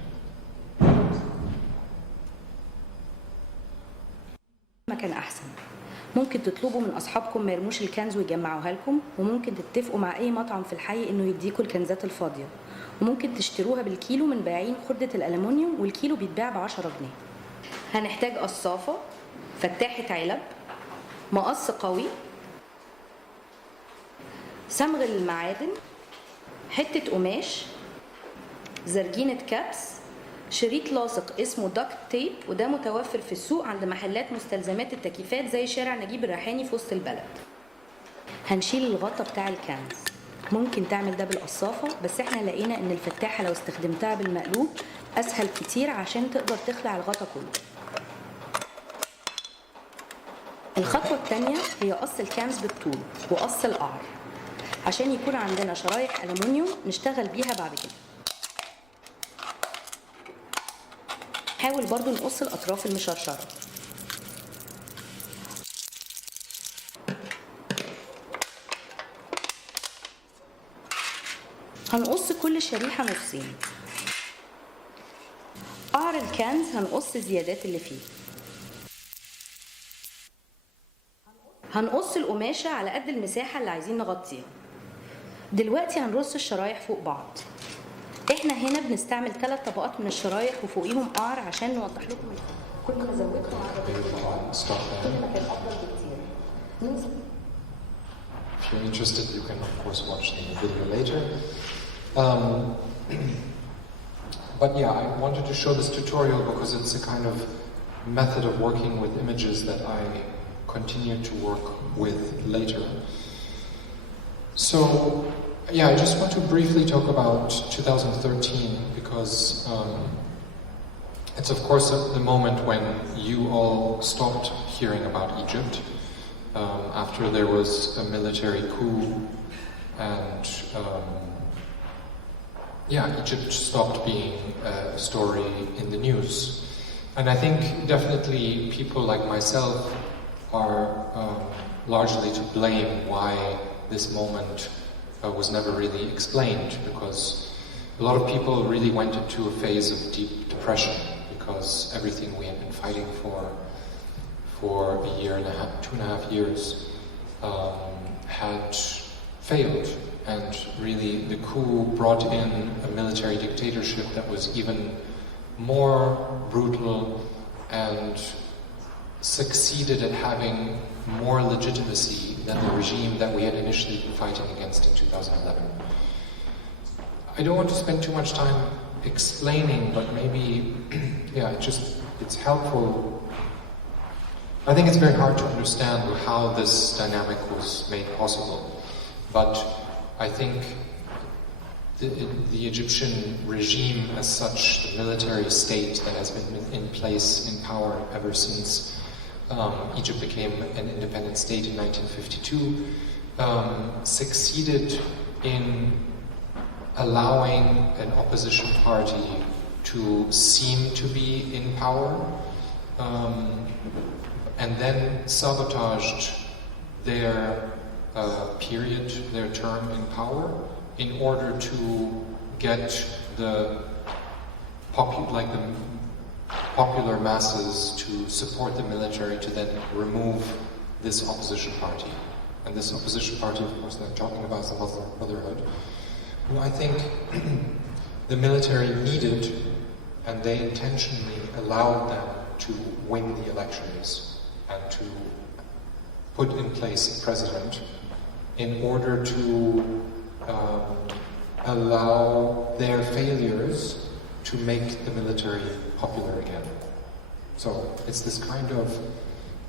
مكان أحسن. ممكن تطلبوا من أصحابكم ما يرموش الكنز ويجمعوها لكم، وممكن تتفقوا مع أي مطعم في الحي إنه يديكوا الكنزات الفاضية، وممكن تشتروها بالكيلو من بائعين خردة الألمنيوم، والكيلو بيتباع ب10 جنيه. هنحتاج قصافة، فتاحة علب، مقص قوي، صمغ للمعادن، حتة قماش، زرجينة كبس، شريط لاصق اسمه داكت تيب، وده متوفر في السوق عند محلات مستلزمات التكييفات زي شارع نجيب الريحاني في وسط البلد. هنشيل الغطا بتاع الكنز. ممكن تعمل ده بالقصافة، بس احنا لقينا ان الفتاحة لو استخدمتها بالمقلوب اسهل كتير عشان تقدر تخلع الغطا كله. الخطوة الثانية هي قص الكنز بالطول وقص القعر عشان يكون عندنا شرايح ألمنيوم نشتغل بيها بعد كده. حاول برضو نقص الأطراف المشرشرة. هنقص كل شريحة نصين. قعر الكنز هنقص الزيادات اللي فيه. هنقص القماشة على قد المساحة اللي عايزين نغطيها. دلوقتي هنرص الشرايح فوق بعض. احنا هنا بنستعمل 3 طبقات من الشرايح وفوقيهم قعر عشان نوضح لكم كل ما زودتهم عدد كل ما كان افضل بكتير. If you're interested, you can of course watch the video later. But yeah, I wanted to show this tutorial because it's a kind of method of working with images that I continue to work with later. So yeah, I just want to briefly talk about 2013 because it's of course the moment when you all stopped hearing about Egypt after there was a military coup and yeah, Egypt stopped being a story in the news. And I think definitely people like myself are largely to blame why this moment was never really explained, because a lot of people really went into a phase of deep depression because everything we had been fighting for a year and a half, 2.5 years, had failed. And really the coup brought in a military dictatorship that was even more brutal and succeeded at having more legitimacy than the regime that we had initially been fighting against in 2011. I don't want to spend too much time explaining, but maybe, yeah, it's helpful. I think it's very hard to understand how this dynamic was made possible, but I think the Egyptian regime as such, the military state that has been in place, in power ever since Egypt became an independent state in 1952, succeeded in allowing an opposition party to seem to be in power, and then sabotaged their period, their term in power, in order to get the popular masses to support the military to then remove this opposition party. And this opposition party, of course, that I'm talking about is the Muslim Brotherhood, who I think the military needed, and they intentionally allowed them to win the elections and to put in place a president in order to allow their failures to make the military popular again. So it's this kind of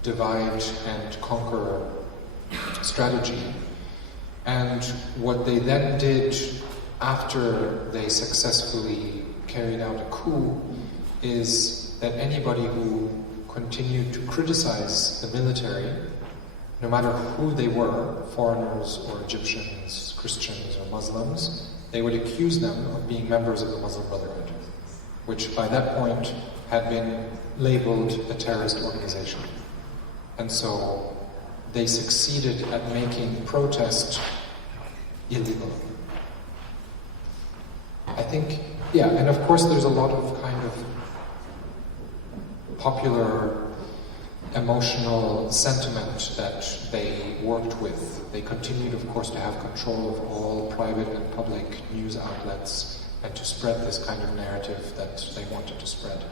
divide and conquer strategy. And what they then did after they successfully carried out a coup is that anybody who continued to criticize the military, no matter who they were, foreigners or Egyptians, Christians or Muslims, they would accuse them of being members of the Muslim Brotherhood, which by that point had been labeled a terrorist organization. And so they succeeded at making protest illegal. I think, yeah, and of course there's a lot of kind of popular emotional sentiment that they worked with. They continued, of course, to have control of all private and public news outlets and to spread this kind of narrative that they wanted to spread.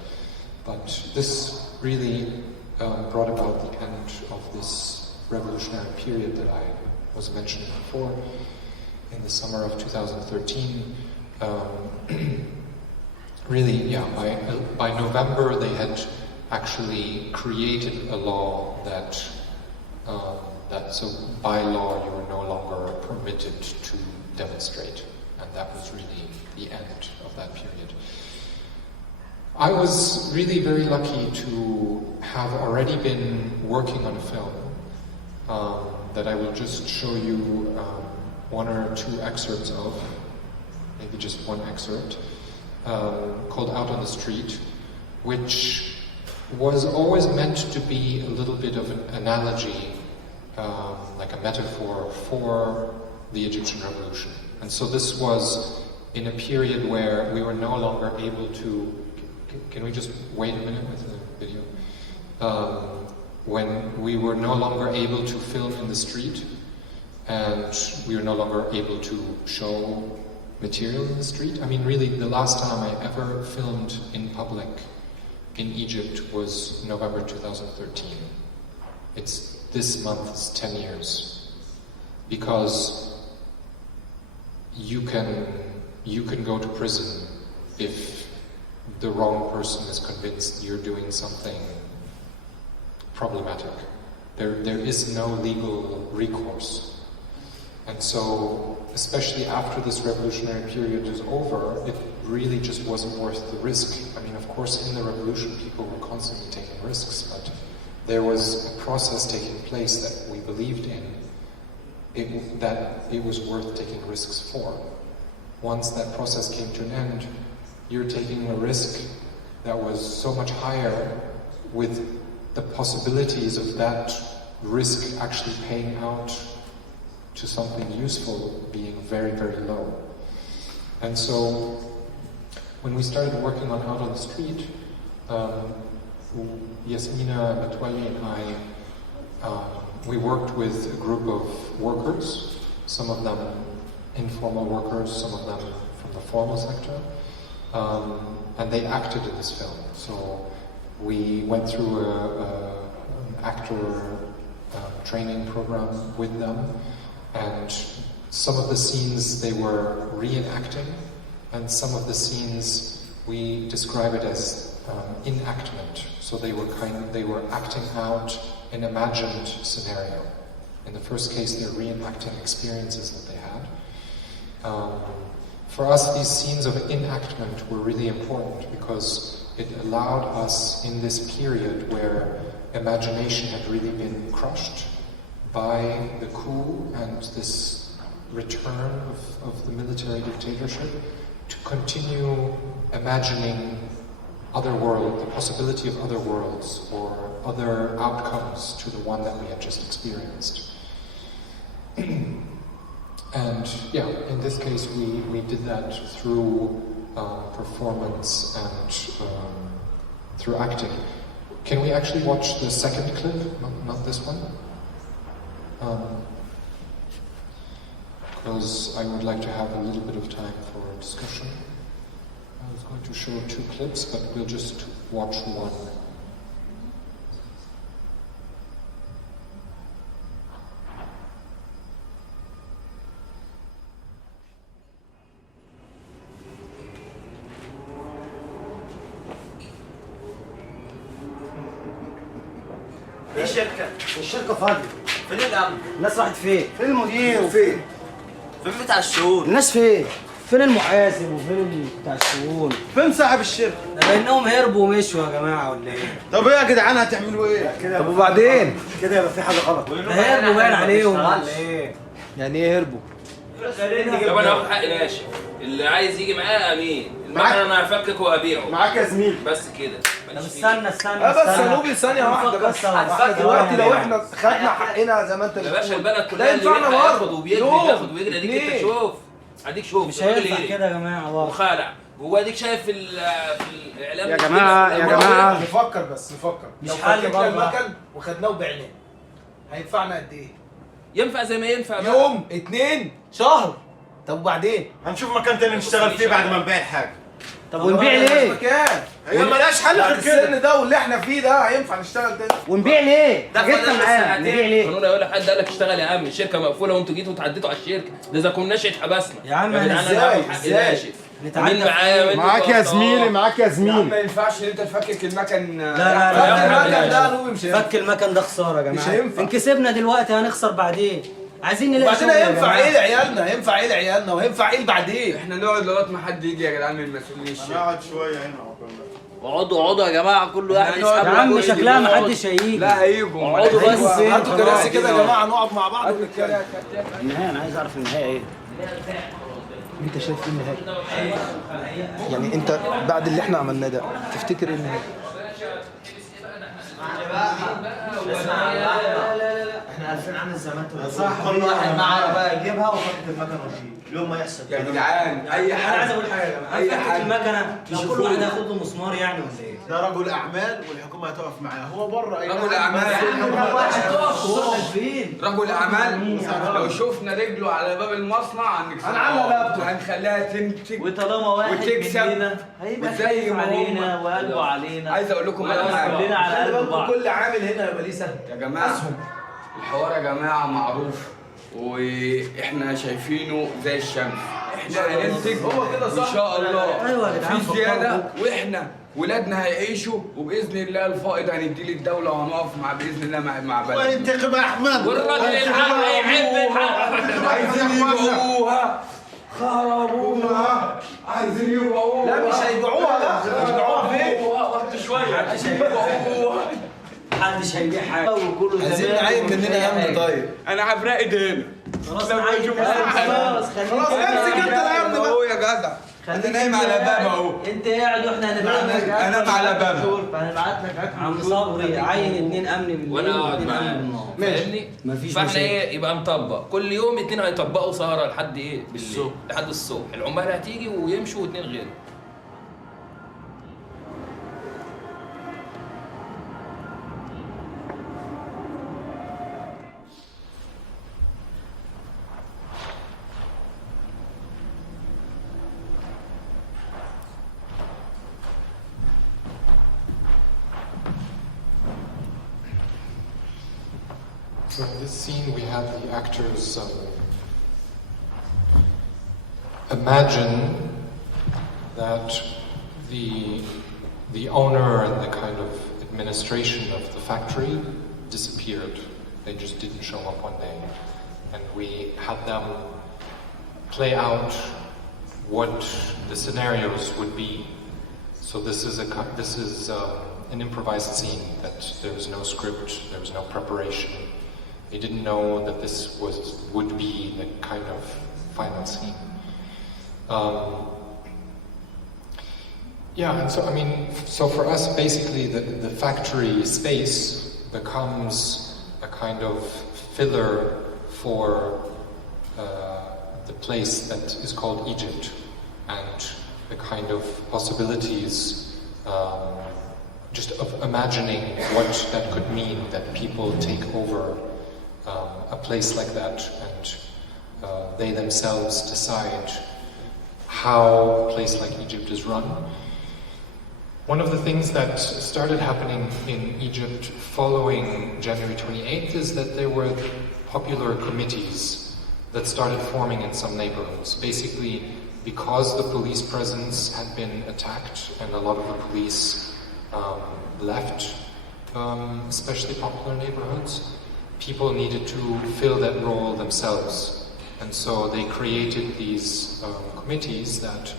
But this really brought about the end of this revolutionary period that I was mentioning before in the summer of 2013. Really, yeah, by November they had actually created a law that so by law you were no longer permitted to demonstrate, and that was really the end of that period. I was really very lucky to have already been working on a film that I will just show you one or two excerpts of, maybe just one excerpt, called Out on the Street, which was always meant to be a little bit of an analogy, like a metaphor for the Egyptian Revolution. And so this was in a period where we were no longer able to, can we just wait a minute with the video? When we were no longer able to film in the street, and we were no longer able to show material in the street. I mean, really, the last time I ever filmed in public in Egypt was November 2013. It's this month's 10 years. Because you can go to prison if the wrong person is convinced you're doing something problematic. There is no legal recourse. And so, especially after this revolutionary period is over, it really just wasn't worth the risk. I mean, of course, in the revolution, people were constantly taking risks, but there was a process taking place that we believed in, that it was worth taking risks for. Once that process came to an end, you're taking a risk that was so much higher, with the possibilities of that risk actually paying out to something useful being very, very low. And so when we started working on Out on the Street, Jasmina Metwaly and I, we worked with a group of workers, some of them informal workers, some of them from the formal sector, and they acted in this film. So we went through an actor training program with them, and some of the scenes they were reenacting, and some of the scenes we describe it as enactment. So they were acting out an imagined scenario. In the first case, they're reenacting experiences that they had. For us, these scenes of enactment were really important because it allowed us in this period where imagination had really been crushed by the coup and this return of the military dictatorship to continue imagining other worlds, the possibility of other worlds or other outcomes to the one that we had just experienced. And yeah, in this case we did that through performance and through acting. Can we actually watch the second clip, not this one? Because I would like to have a little bit of time for discussion. I was going to show 2 clips, but we'll just watch one. ايه الشركة؟ الشركة فاضية. فين الأمن؟ الناس راحت فين؟ فين المدير؟ فين؟ فين بتاع الشؤون؟ الناس فين؟ فين المحاسب وفين بتاع الشؤون؟ فين صاحب الشركة؟ ده بانهم هربوا ومشوا يا جماعة ولا ايه؟ طب ايه يا جدعان هتعملوا ايه؟ طب وبعدين؟ كده يبقى في حاجة غلط. ده هربوا باين عليهم ولا ايه؟ يعني ايه هربوا؟ طب انا هاخد حقي ماشي، اللي عايز يجي معايا امين، المكنه انا هفكك وابيعه. معاك يا زميلي. بس كده. طب استنى بس يا نوبي ثانية واحدة بس. دلوقتي لو احنا خدنا حقنا زي ما انت يا باشا البلد كلها ده ينفعنا اللي برضه. ياخد وبيجري ياخد ويجري، اديك انت شوف. اديك شوف مش هينفع كده يا جماعة برضه. وخالع، هو اديك شايف في الاعلام يا جماعة نفكر بس نفكر. مش حل لو المكن وخدناه وبعناه هينفعنا قد ايه؟ ينفع زي ما ينفع بقى. يوم 2 شهر. طب وبعدين؟ هنشوف مكان تاني نشتغل فيه بعد ما نبيع الحاجة. طب ونبيع ليه؟ هي مالهاش حل غير كده. السن ده واللي احنا فيه ده هينفع نشتغل تاني. ونبيع ليه؟ ده جبنا معانا نبيع ليه؟ قانون هيقول لحد قال لك اشتغل يا عم، الشركه مقفوله وانتوا جيتوا وتعديتوا على الشركه، ده اذا كناش اتحبسنا. يا عم ازاي؟ مين معايا؟ معاك يا زميلي، معاك يا زميلي. ما ينفعش ان انت تفكك المكن. لا لا المكن ده نوبي مش هينفع. فك المكن ده خسارة يا جماعة. مش هينفع. ان كسبنا دلوقتي هنخسر بعدين. عايزين نلاقي وبعدين هينفع ايه لعيالنا؟ هينفع ايه لعيالنا؟ وهينفع ايه بعدين؟ احنا نقعد لغايه ما حد يجي يا جدعان من المسؤولين. هنقعد شويه هنا اقعدوا يا جماعه، كل واحد يسحب. يا عم شكلها ما حدش هيجي. لا هيجوا. اقعدوا بس. هاتوا كراسي كده يا جماعه نقعد مع بعض ونتكلم. النهاية انا عايز اعرف النهاية ايه. انت شايف ايه النهايه؟ يعني انت بعد اللي احنا عملناه ده تفتكر ايه النهايه؟ احنا عارفين عن الزمان كل واحد معاه بقى يجيبها ويحط المكنه ويشيل اليوم ما يحصل. يا جدعان اي حاجه. انا عايز اقول حاجه يا جماعه. اي حاجه المكنه لو كل واحد هياخد له مسمار يعني ولا ايه؟ ده رجل اعمال والحكومه هتقف معاه. هو بره رجل اعمال. رجل اعمال. لو شفنا رجله على باب المصنع هنخليها تنتج وطالما واحد وتكسب وزي ما علينا وقلبه علينا. عايز اقول لكم على حاجه. كلنا على قلب بعض. كل عامل هنا يبقى ليه سهم يا جماعه. الحوار يا جماعه معروف واحنا شايفينه زي الشمس. احنا هننتج هو كده صح ان شاء الله. ايوه يا جدعان في زياده واحنا ولادنا هيعيشوا وباذن الله الفائض هنديه للدوله وهنقف مع باذن الله مع بلدنا. وينتقم احمد. والراجل الحق يحب الحق. عايزين يبيعوها خربوها. عايزين يبيعوها. لا مش هيبيعوها. لا يبيعوها فين؟ وقت شويه. مش هيبيعوها. محدش هيبيع حاجه وكله عايزين نعين مننا امن. طيب انا هبراقد هنا. خلاص نعين. خلاص خلاص امسك انت الامن بقى. يا جدع خليك نايم على بابه اهو. انت قاعد واحنا هنبعت لك انا على بابه. هنبعت لك اكل عم صبري عين 2 امن بالليل وانا اقعد معاه فاهمني؟ فاحنا ايه يبقى مطبق كل يوم 2 هيطبقوا سهره لحد ايه بالليل لحد الصبح. العمال هتيجي ويمشوا و2 غيره. So in this scene we have the actors imagine that the owner and the kind of administration of the factory disappeared. They just didn't show up one day. And we had them play out what the scenarios would be. So this is an improvised scene, that there was no script, there was no preparation. They didn't know that this would be the kind of final scene. Yeah, and so I mean, so for us, basically, the factory space becomes a kind of filler for the place that is called Egypt, and the kind of possibilities, just of imagining what that could mean, that people take over a place like that, and they themselves decide how a place like Egypt is run. One of the things that started happening in Egypt following January 28th is that there were popular committees that started forming in some neighborhoods. Basically, because the police presence had been attacked and a lot of the police left, especially popular neighborhoods, people needed to fill that role themselves. And so they created these committees that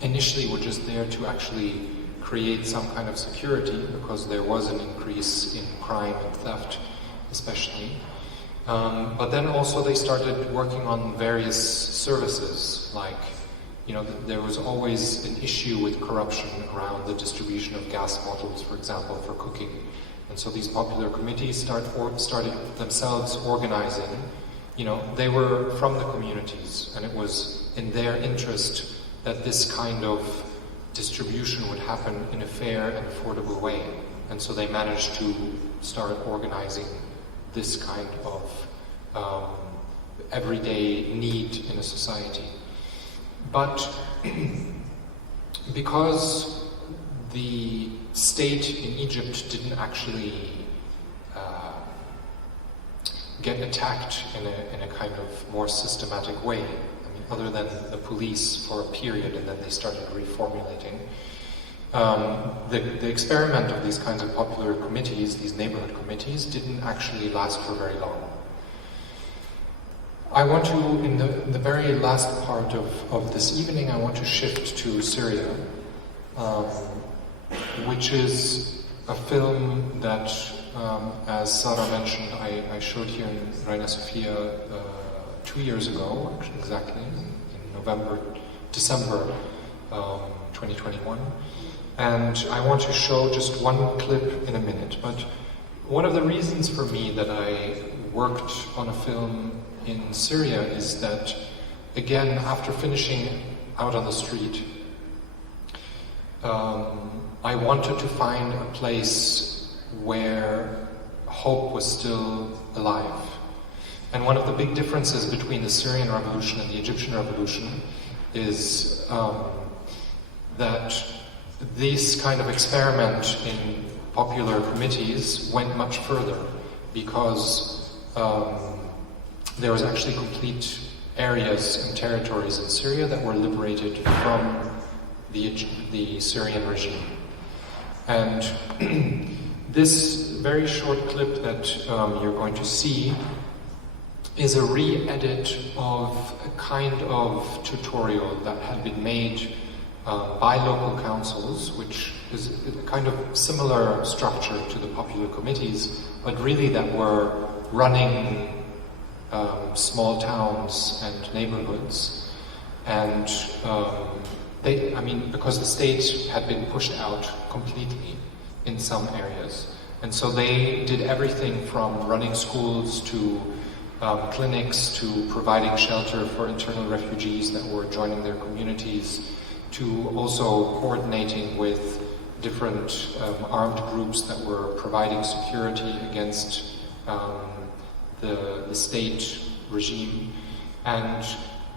initially were just there to actually create some kind of security, because there was an increase in crime and theft, especially. But then also they started working on various services, like, you know, there was always an issue with corruption around the distribution of gas modules, for example, for cooking. And so these popular committees started themselves organizing. You know, they were from the communities, and it was in their interest that this kind of distribution would happen in a fair and affordable way. And so they managed to start organizing this kind of everyday need in a society. But because the state in Egypt didn't actually get attacked in a kind of more systematic way, I mean, other than the police for a period, and then they started reformulating. The experiment of these kinds of popular committees, these neighborhood committees, didn't actually last for very long. I want to, in the very last part of this evening, I want to shift to Syria, which is a film that, as Sarah mentioned, I showed here in Reina, Sofía 2 years ago, actually, exactly, in December 2021. And I want to show just one clip in a minute. But one of the reasons for me that I worked on a film in Syria is that, again, after finishing Out on the Street, I wanted to find a place where hope was still alive. And one of the big differences between the Syrian revolution and the Egyptian revolution is that this kind of experiment in popular committees went much further, because there was actually complete areas and territories in Syria that were liberated from the Syrian regime. And this very short clip that you're going to see is a re-edit of a kind of tutorial that had been made by local councils, which is a kind of similar structure to the popular committees, but really that were running small towns and neighborhoods. And because the state had been pushed out completely in some areas. And so they did everything from running schools to clinics to providing shelter for internal refugees that were joining their communities, to also coordinating with different armed groups that were providing security against the state regime. And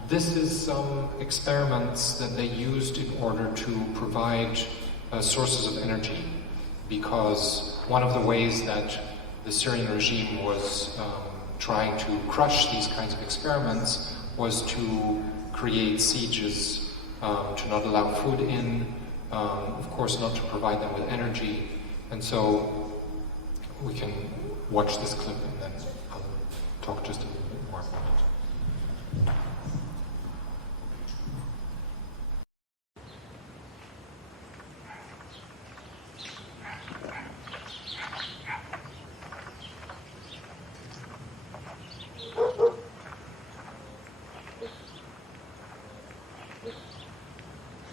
this is some experiments that they used in order to provide sources of energy, because one of the ways that the Syrian regime was trying to crush these kinds of experiments was to create sieges, to not allow food in, of course not to provide them with energy. And so we can watch this clip and then I'll talk just a little bit more about it.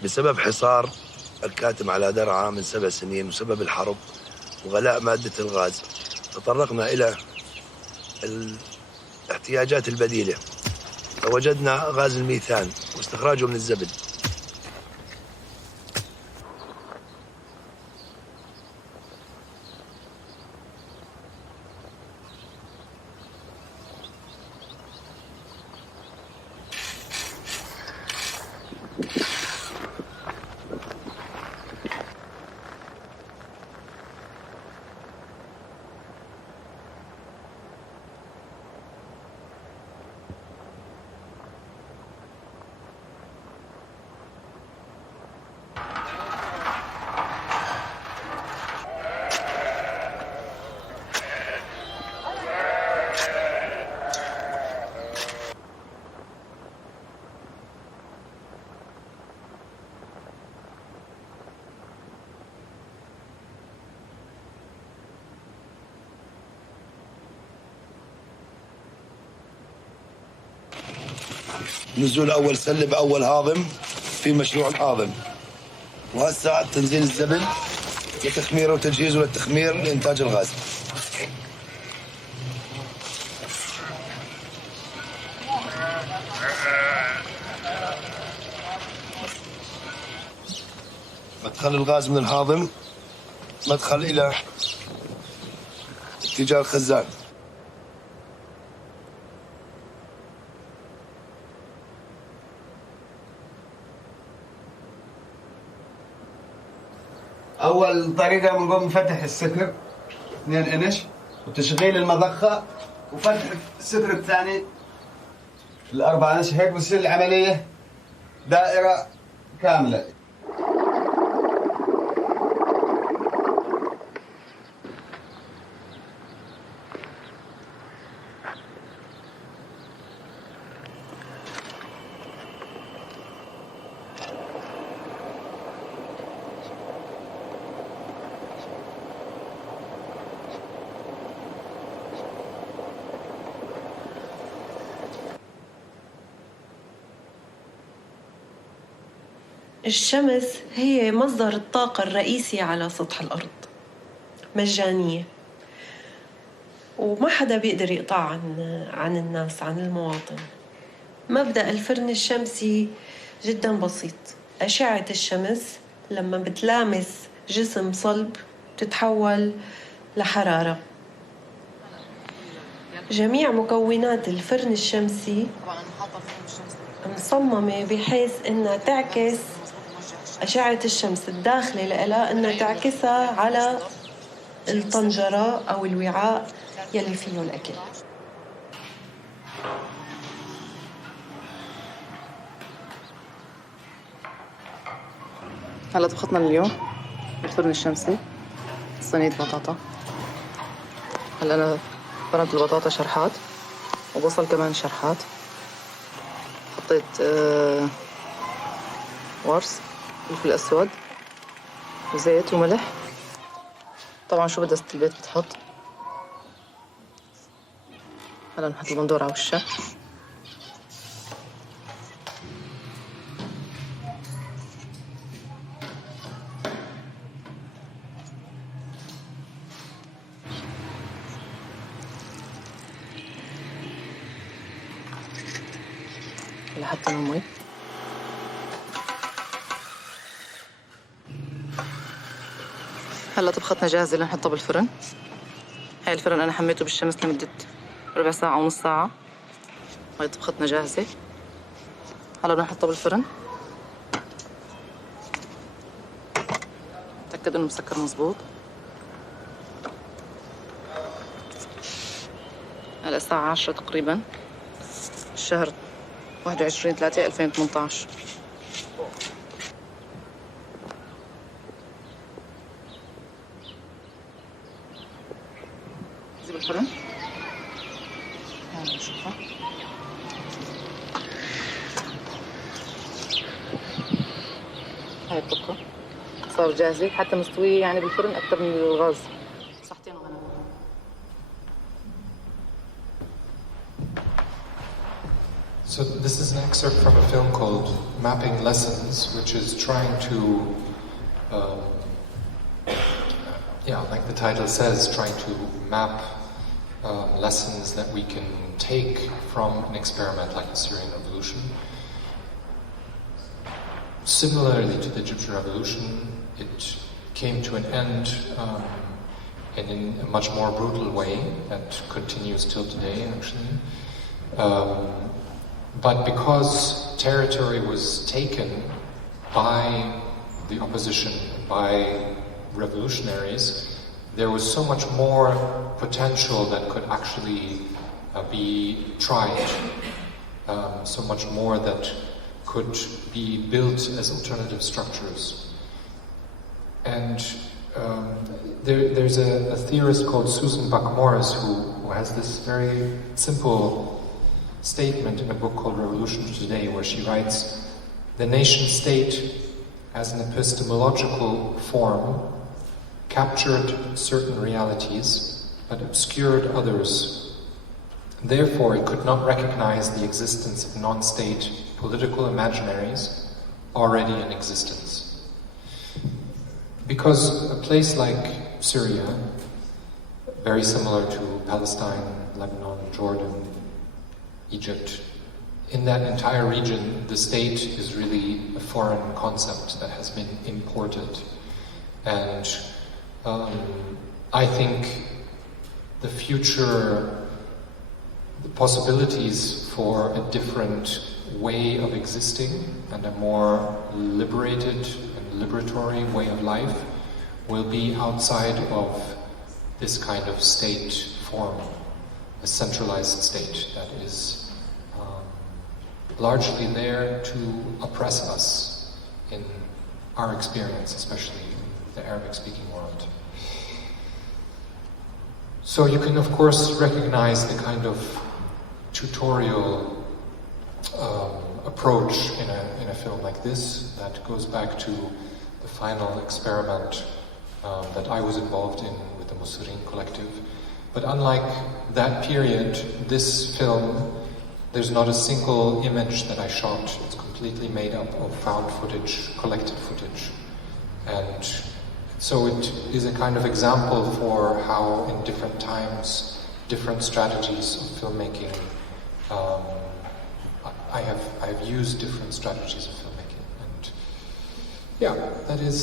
بسبب حصار الكاتم على درعا من 7 سنين وسبب الحرب وغلاء مادة الغاز، تطرقنا إلى الاحتياجات البديلة، فوجدنا غاز الميثان واستخراجه من الزبد. نزول أول سلة بأول هاضم في مشروع الهاضم، وهسه تنزيل الزبل لتخميره وتجهيزه للتخمير لإنتاج الغاز. مدخل الغاز من الهاضم مدخل إلى اتجاه الخزان. أول طريقة بنقوم نفتح الستر 2 إنش وتشغيل المضخة وفتح الستر الثاني 4 إنش، هيك بتصير العملية دائرة كاملة. الشمس هي مصدر الطاقة الرئيسي على سطح الأرض، مجانية، وما حدا بيقدر يقطع عن الناس، عن المواطن. مبدأ الفرن الشمسي جدا بسيط. أشعة الشمس لما بتلامس جسم صلب بتتحول لحرارة. جميع مكونات الفرن الشمسي مصممة بحيث إنها تعكس أشعة الشمس الداخلة لها، إنها تعكسها على الطنجرة أو الوعاء يلي فيه الأكل. هلا طبختنا اليوم بالفرن الشمسي صينية بطاطا. هلا أنا فرنت البطاطا شرحات وبصل كمان شرحات، حطيت ورس، فلفل أسود وزيت وملح. طبعا شو بدها ست البيت بتحط. هلا نحط البندور على وشها. لحتى المي. هلا طبختنا جاهزة لنحطها بالفرن. هاي الفرن أنا حميته بالشمس لمدة ربع ساعة أو نص ساعة. هاي طبختنا جاهزة. هلا بدنا نحطها بالفرن. تأكد إنه مسكر مزبوط. هلا الساعة 10 تقريبا. الشهر 21/3/2018. زي بالفرن. هاي نشوفها. هاي الطبخة صار جاهزة حتى مستوية يعني بالفرن أكثر من الغاز. صحتين وغنم. So this is an excerpt from a film called Mapping Lessons, which is trying to, like the title says, trying to map lessons that we can take from an experiment like the Syrian Revolution. Similarly to the Egyptian Revolution, it came to an end and in a much more brutal way that continues till today, actually. But because territory was taken by the opposition, by revolutionaries, there was so much more potential that could actually be tried, so much more that could be built as alternative structures. And there's a theorist called Susan Buck-Morss who has this very simple statement in a book called Revolution Today, where she writes, "The nation-state as an epistemological form captured certain realities but obscured others. Therefore, it could not recognize the existence of non-state political imaginaries already in existence." Because a place like Syria, very similar to Palestine, Lebanon, Jordan, Egypt, in that entire region, the state is really a foreign concept that has been imported. And I think the future, the possibilities for a different way of existing and a more liberated and liberatory way of life will be outside of this kind of state form, a centralized state that is largely there to oppress us in our experience, especially in the Arabic-speaking world. So you can, of course, recognize the kind of tutorial approach in a film like this that goes back to the final experiment that I was involved in with the Musirin Collective. But unlike that period, this film, there's not a single image that I shot. It's completely made up of found footage, collected footage. And so it is a kind of example for how in different times, different strategies of filmmaking, I have used different strategies of filmmaking. And yeah, that is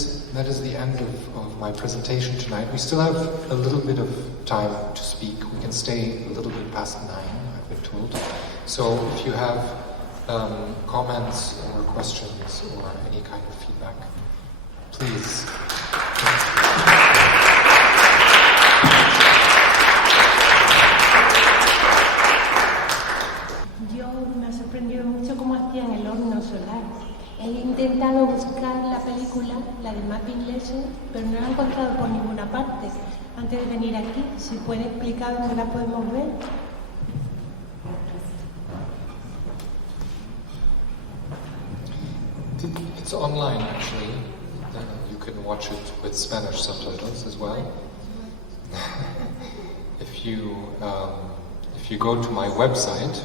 the end of my presentation tonight. We still have a little bit of time to speak. We can stay a little bit past 9, I've been told. So if you have comments or questions or any kind of feedback, please. Yo me ha sorprendido mucho cómo hacían el horno solar. He intentado buscar la película, la de Mapping Lessons, pero no la he encontrado por ninguna parte. Antes de venir aquí, si puede explicar dónde la podemos ver. It's online, actually. You can watch it with Spanish subtitles as well. If you go to my website,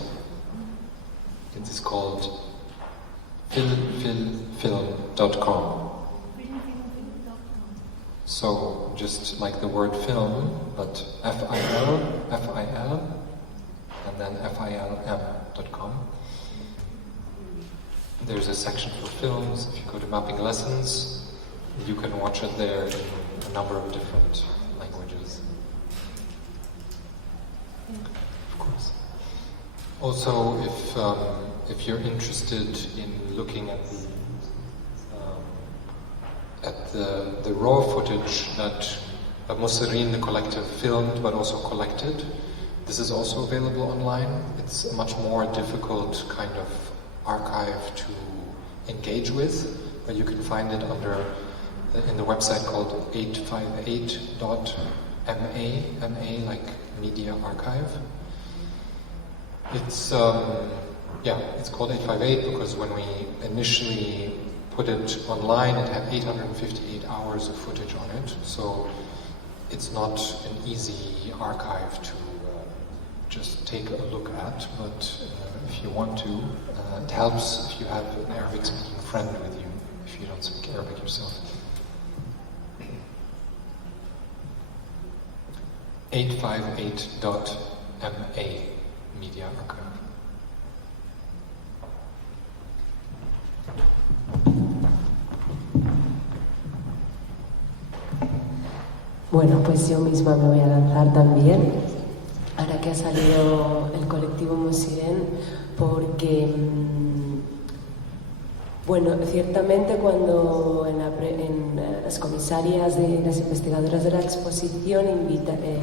it is called philfilfilm.com. So just like the word film, but F-I-L, and then F-I-L-M.com. There's a section for films. If you go to mapping lessons, you can watch it there in a number of different languages. Of course. Also, if you're interested in looking at the raw footage that Musireen, the collective, filmed but also collected, this is also available online. It's a much more difficult kind of archive to engage with, but you can find it in the website called 858.ma, MA like Media Archive. It's it's called 858 because when we initially put it online, it had 858 hours of footage on it. So it's not an easy archive to just take a look at, but if you want to, it helps if you have an Arabic-speaking friend with you, if you don't speak Arabic yourself. 858.ma, Media Archive. Bueno, pues yo misma me voy a lanzar también, ahora que ha salido el colectivo Museo, porque, bueno, ciertamente cuando en las comisarias de las investigadoras de la exposición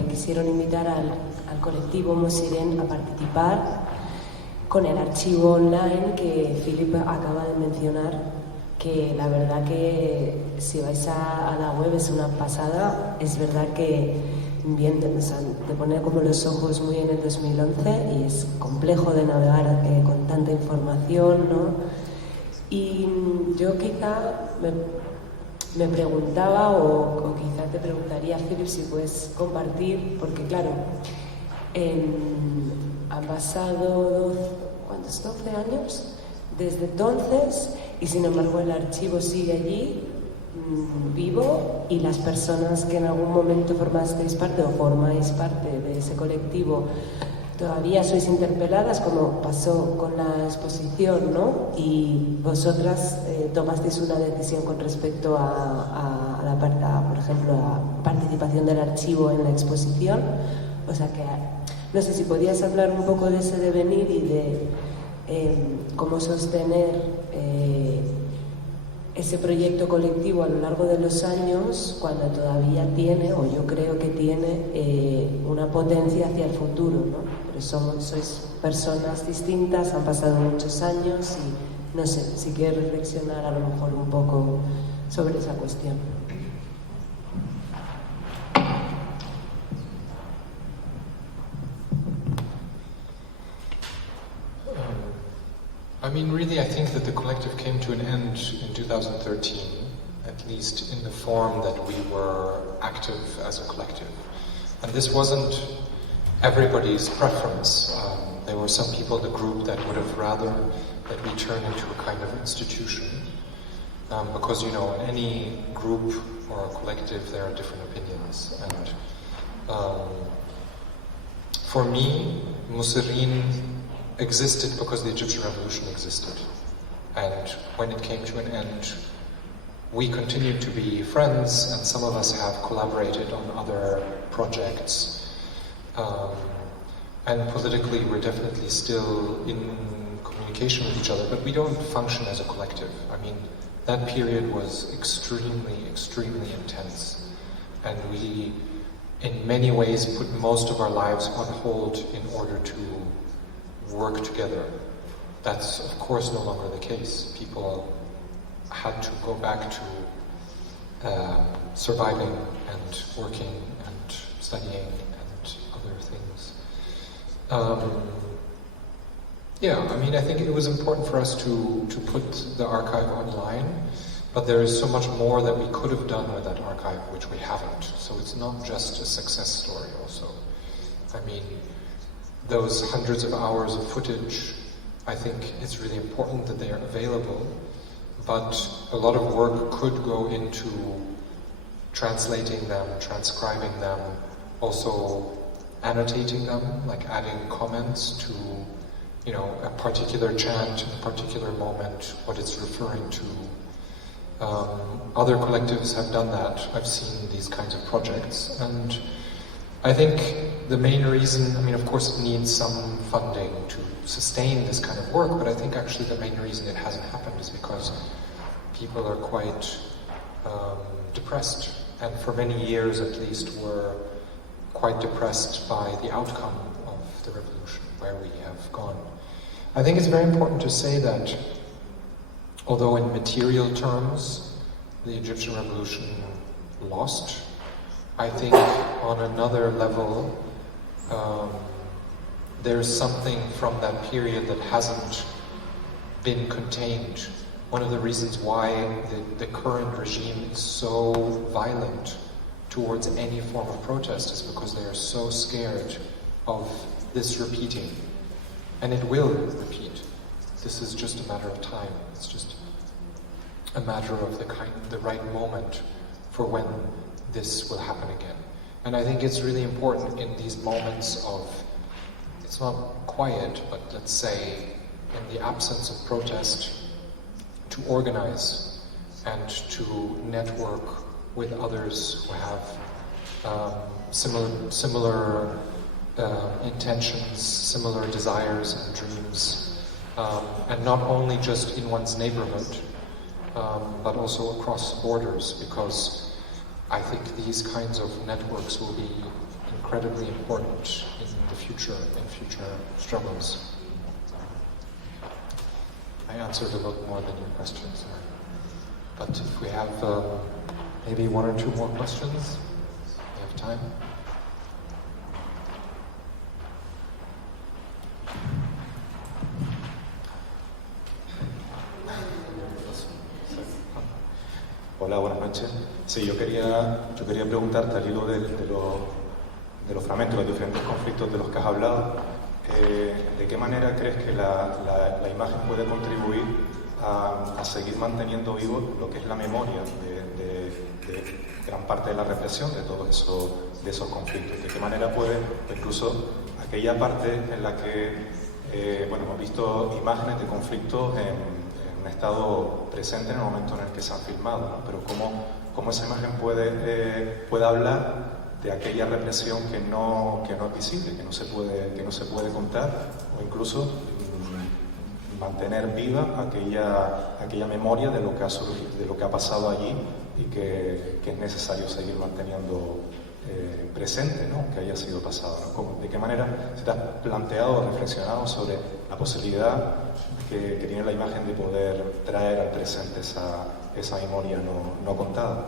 quisieron invitar al colectivo Museo a participar con el archivo online que Philip acaba de mencionar, que la verdad que si vais a la web es una pasada. Es verdad que bien, te pone como los ojos muy en el 2011 y es complejo de navegar con tanta información, ¿no? Y yo quizá me preguntaba, o quizá te preguntaría, Philip, si puedes compartir, porque claro, han pasado 12 años desde entonces, y sin embargo el archivo sigue allí, vivo, y las personas que en algún momento formasteis parte o formáis parte de ese colectivo todavía sois interpeladas, como pasó con la exposición, ¿no? Y vosotras tomasteis una decisión con respecto a la parte, por ejemplo, la participación del archivo en la exposición. O sea que no sé si podías hablar un poco de ese devenir y de cómo sostener ese proyecto colectivo a lo largo de los años, cuando todavía tiene, o yo creo que tiene, una potencia hacia el futuro, ¿no? Pero sois personas distintas, han pasado muchos años y no sé, si quieres reflexionar a lo mejor un poco sobre esa cuestión. I mean, really, I think that the collective came to an end in 2013, at least in the form that we were active as a collective. And this wasn't everybody's preference. There were some people in the group that would have rather that we turn into a kind of institution. Because, you know, in any group or a collective, there are different opinions. And for me, Musireen existed because the Egyptian Revolution existed. And when it came to an end, we continued to be friends, and some of us have collaborated on other projects. And politically, we're definitely still in communication with each other, but we don't function as a collective. I mean, that period was extremely, extremely intense. And we, in many ways, put most of our lives on hold in order to work together. That's of course no longer the case. People had to go back to surviving and working and studying and other things. Yeah, I mean, I think it was important for us to put the archive online, but there is so much more that we could have done with that archive, which we haven't. So it's not just a success story also. I mean, those hundreds of hours of footage, I think it's really important that they are available, but a lot of work could go into translating them, transcribing them, also annotating them, like adding comments to a particular chant, a particular moment, what it's referring to. Other collectives have done that. I've seen these kinds of projects, and I think the main reason, of course it needs some funding to sustain this kind of work, but I think actually the main reason it hasn't happened is because people are quite depressed, and for many years at least were quite depressed by the outcome of the revolution, where we have gone. I think it's very important to say that although in material terms the Egyptian revolution lost, I think on another level there's something from that period that hasn't been contained. One of the reasons why the current regime is so violent towards any form of protest is because they are so scared of this repeating. And it will repeat. This is just a matter of time. It's just a matter of the right moment for when this will happen again. And I think it's really important in these moments of, it's not quiet, but let's say in the absence of protest, to organize and to network with others who have similar intentions, similar desires and dreams, and not only just in one's neighborhood, but also across borders, because I think these kinds of networks will be incredibly important in the future, in future struggles. I answered a lot more than your questions, but if we have maybe one or two more questions, we have time. Hola, buenas noches. Sí, yo quería preguntarte al hilo de los fragmentos, los diferentes conflictos de los que has hablado, ¿de qué manera crees que la imagen puede contribuir a seguir manteniendo vivo lo que es la memoria de gran parte de la represión de todos esos conflictos? ¿De qué manera puede, incluso aquella parte en la que hemos visto imágenes de conflictos en un estado presente en el momento en el que se han filmado, ¿no? Pero cómo esa imagen puede hablar de aquella represión que no es visible, que no se puede contar, o incluso mantener viva aquella memoria de lo que ha surgido, de lo que ha pasado allí, y que es necesario seguir manteniendo presente, ¿no? Que haya sido pasado, ¿no? ¿De qué manera se te ha planteado o reflexionado sobre la posibilidad que tiene la imagen de poder traer al presente esa memoria no contada?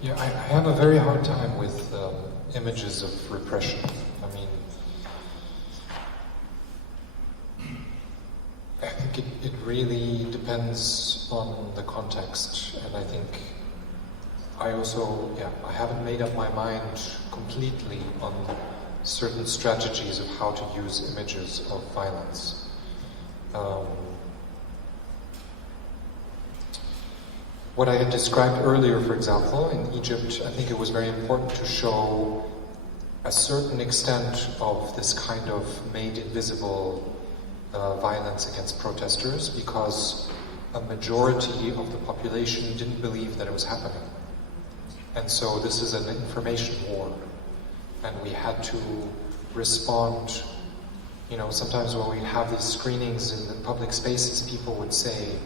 Yeah, I have a very hard time with images of repression. I think it really depends on the context, and I think I haven't made up my mind completely on certain strategies of how to use images of violence. What I had described earlier, for example, in Egypt, I think it was very important to show a certain extent of this kind of made invisible violence against protesters, because a majority of the population didn't believe that it was happening. And so this is an information war, and we had to respond. Sometimes when we have these screenings in the public spaces, people would say,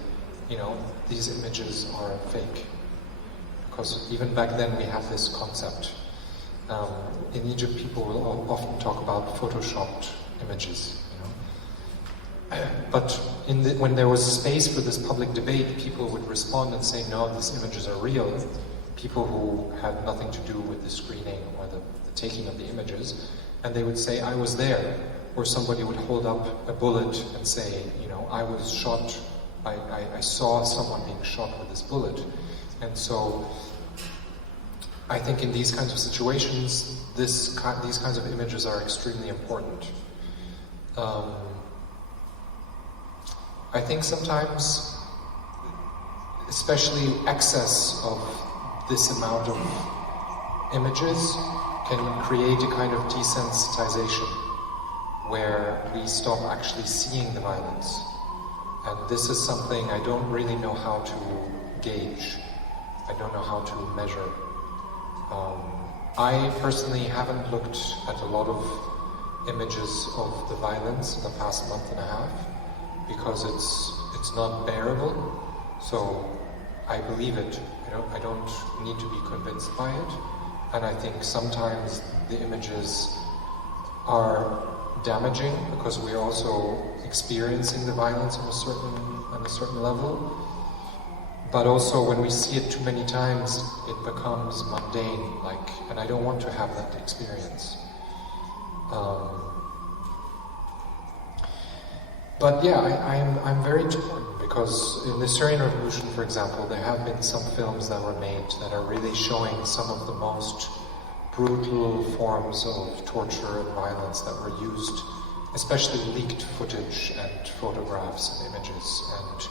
these images are fake. Because even back then we have this concept. In Egypt, people will often talk about photoshopped images. But when there was space for this public debate, people would respond and say, no, these images are real. People who had nothing to do with the screening or the taking of the images, and they would say, I was there. Or somebody would hold up a bullet and say, I was shot, I saw someone being shot with this bullet. And so I think in these kinds of situations, these kinds of images are extremely important. I think sometimes, especially excess of this amount of images can create a kind of desensitization where we stop actually seeing the violence. And this is something I don't really know how to gauge. I don't know how to measure. I personally haven't looked at a lot of images of the violence in the past month and a half because it's not bearable. So I believe it. I don't need to be convinced by it. And I think sometimes the images are damaging because we're also experiencing the violence on a certain level. But also when we see it too many times, it becomes mundane, and I don't want to have that experience. But yeah, I'm very torn because in the Syrian Revolution, for example, there have been some films that were made that are really showing some of the most brutal forms of torture and violence that were used, especially leaked footage and photographs and images. And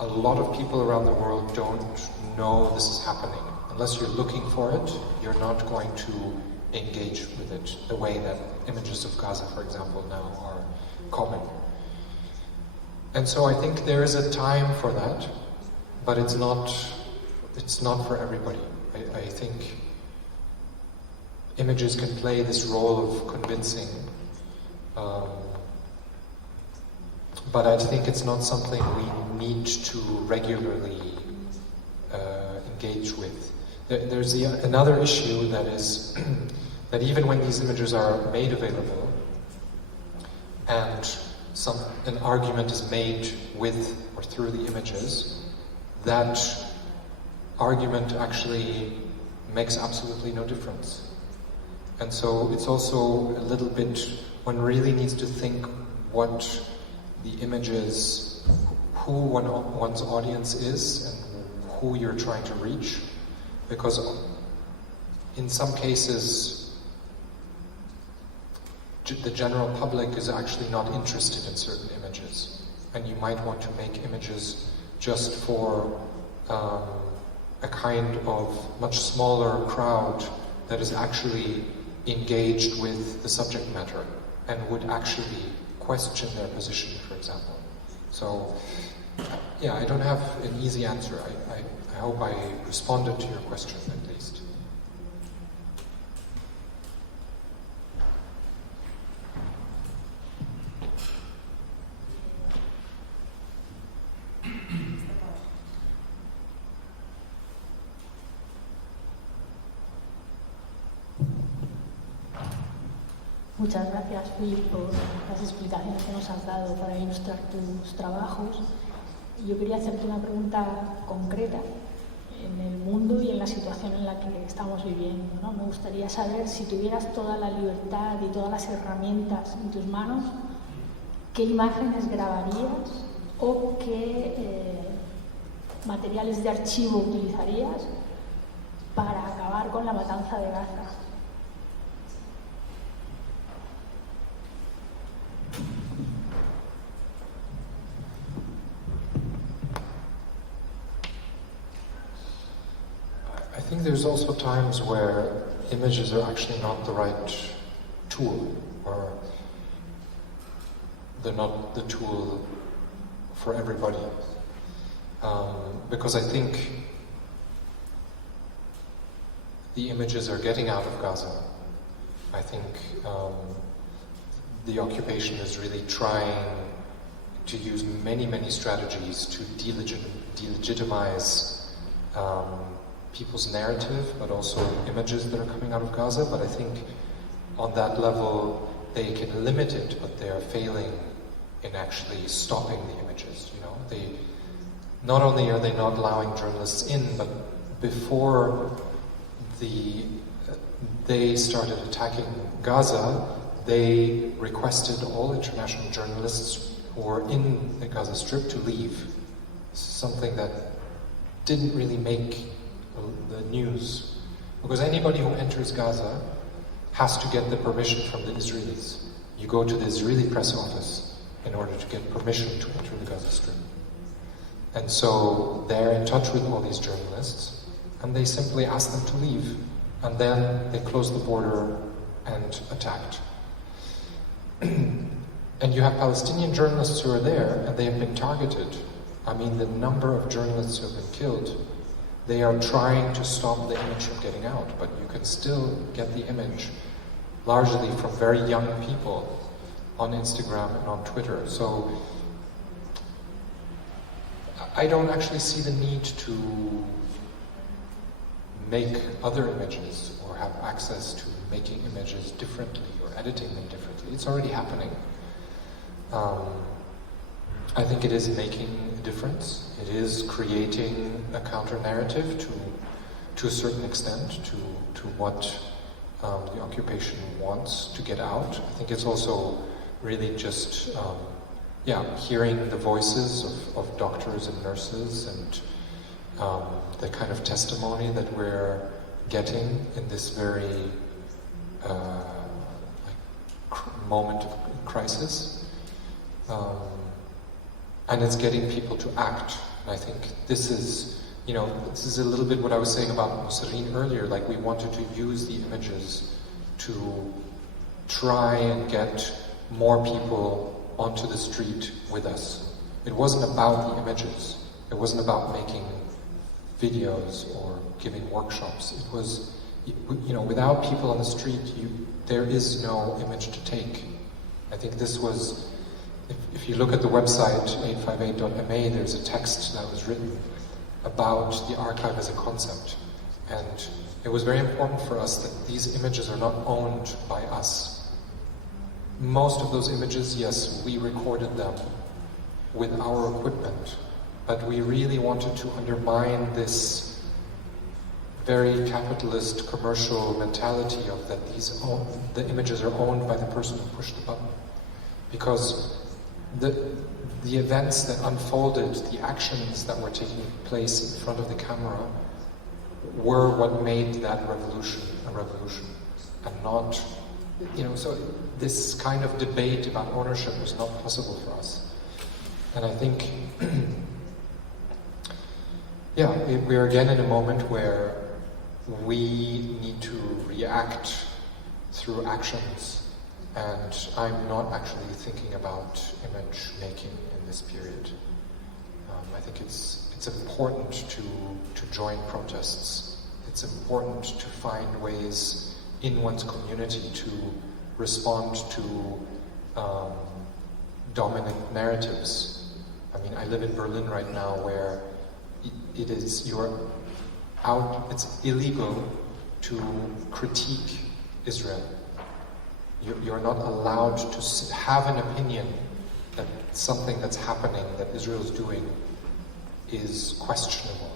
a lot of people around the world don't know this is happening. Unless you're looking for it, you're not going to engage with it the way that images of Gaza, for example, now are common. And so I think there is a time for that, but it's not for everybody. I think images can play this role of convincing, but I think it's not something we need to regularly engage with. There's another issue that is that even when these images are made available and an argument is made with or through the images, that argument actually makes absolutely no difference. And so it's also a little bit, one really needs to think what the images, who one's audience is and who you're trying to reach. Because in some cases, the general public is actually not interested in certain images. And you might want to make images just for a kind of much smaller crowd that is actually engaged with the subject matter and would actually question their position, for example. So, yeah, I don't have an easy answer. I hope I responded to your question at least. Muchas gracias, Philip, por las explicaciones que nos has dado para ilustrar tus trabajos. Yo quería hacerte una pregunta concreta en el mundo y en la situación en la que estamos viviendo, ¿no? Me gustaría saber, si tuvieras toda la libertad y todas las herramientas en tus manos, ¿qué imágenes grabarías o qué materiales de archivo utilizarías para acabar con la matanza de Gaza? I think there's also times where images are actually not the right tool, or they're not the tool for everybody. Because I think the images are getting out of Gaza. I think the occupation is really trying to use many, many strategies to delegitimize people's narrative, but also images that are coming out of Gaza. But I think on that level, they can limit it, but they are failing in actually stopping the images. You know, not only are they not allowing journalists in, but before they started attacking Gaza, they requested all international journalists who were in the Gaza Strip to leave. Something that didn't really make the news, because anybody who enters Gaza has to get the permission from the Israelis. You go to the Israeli press office in order to get permission to enter the Gaza Strip. And so they're in touch with all these journalists, and they simply asked them to leave, and then they closed the border and attacked. And you have Palestinian journalists who are there, and they have been targeted. I mean, the number of journalists who have been killed, they are trying to stop the image from getting out, but you can still get the image largely from very young people on Instagram and on Twitter. So I don't actually see the need to make other images or have access to making images differently or editing them differently. It's already happening. I think it is making a difference. It is creating a counter-narrative to a certain extent to what the occupation wants to get out. I think it's also really just hearing the voices of doctors and nurses and the kind of testimony that we're getting in this very moment of crisis. And it's getting people to act. And I think this is a little bit what I was saying about Mussolini earlier. Like, we wanted to use the images to try and get more people onto the street with us. It wasn't about the images. It wasn't about making videos or giving workshops. It was, without people on the street, there is no image to take. I think this was, if you look at the website 858.ma, there's a text that was written about the archive as a concept. And it was very important for us that these images are not owned by us. Most of those images, yes, we recorded them with our equipment, but we really wanted to undermine this very capitalist commercial mentality of that the images are owned by the person who pushed the button. Because the events that unfolded, the actions that were taking place in front of the camera were what made that revolution a revolution, and not, so this kind of debate about ownership was not possible for us. And I think, we're again in a moment where we need to react through actions. And I'm not actually thinking about image making in this period. I think it's important to join protests. It's important to find ways in one's community to respond to dominant narratives. I mean, I live in Berlin right now, where it's illegal to critique Israel. You're not allowed to have an opinion that something that's happening, that Israel is doing, is questionable.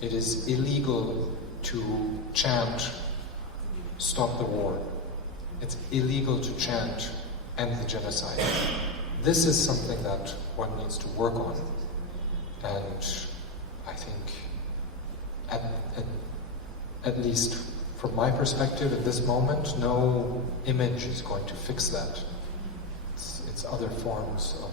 It is illegal to chant, "Stop the war." It's illegal to chant, "End the genocide." This is something that one needs to work on. And I think, at least from my perspective, at this moment, no image is going to fix that. It's other forms of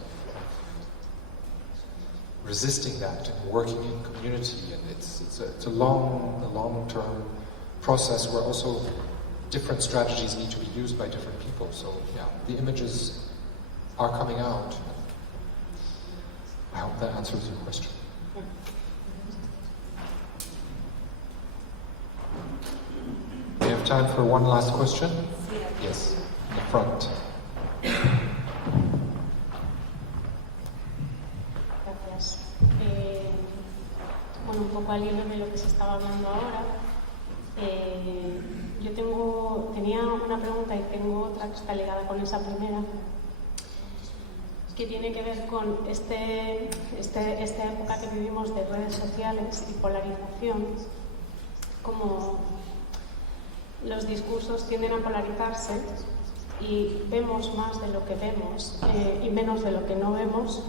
resisting that and working in community, and it's a long-term process where also different strategies need to be used by different people. So the images are coming out. I hope that answers your question. We have time for one last question. Yes, in the front. Gracias. Un poco al hilo de lo que se estaba hablando ahora, yo tenía una pregunta y tengo otra que está ligada con esa primera, que tiene que ver con esta época que vivimos de redes sociales y polarización, como los discursos tienden a polarizarse y vemos más de lo que vemos y menos de lo que no vemos.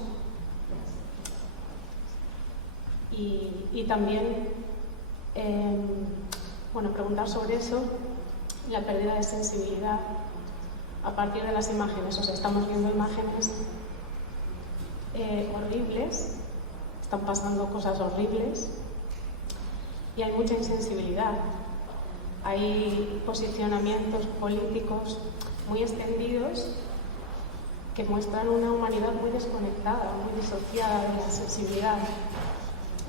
Y también, preguntar sobre eso, la pérdida de sensibilidad a partir de las imágenes. O sea, estamos viendo imágenes horribles, están pasando cosas horribles y hay mucha insensibilidad. Hay posicionamientos políticos muy extendidos que muestran una humanidad muy desconectada, muy disociada de la sensibilidad.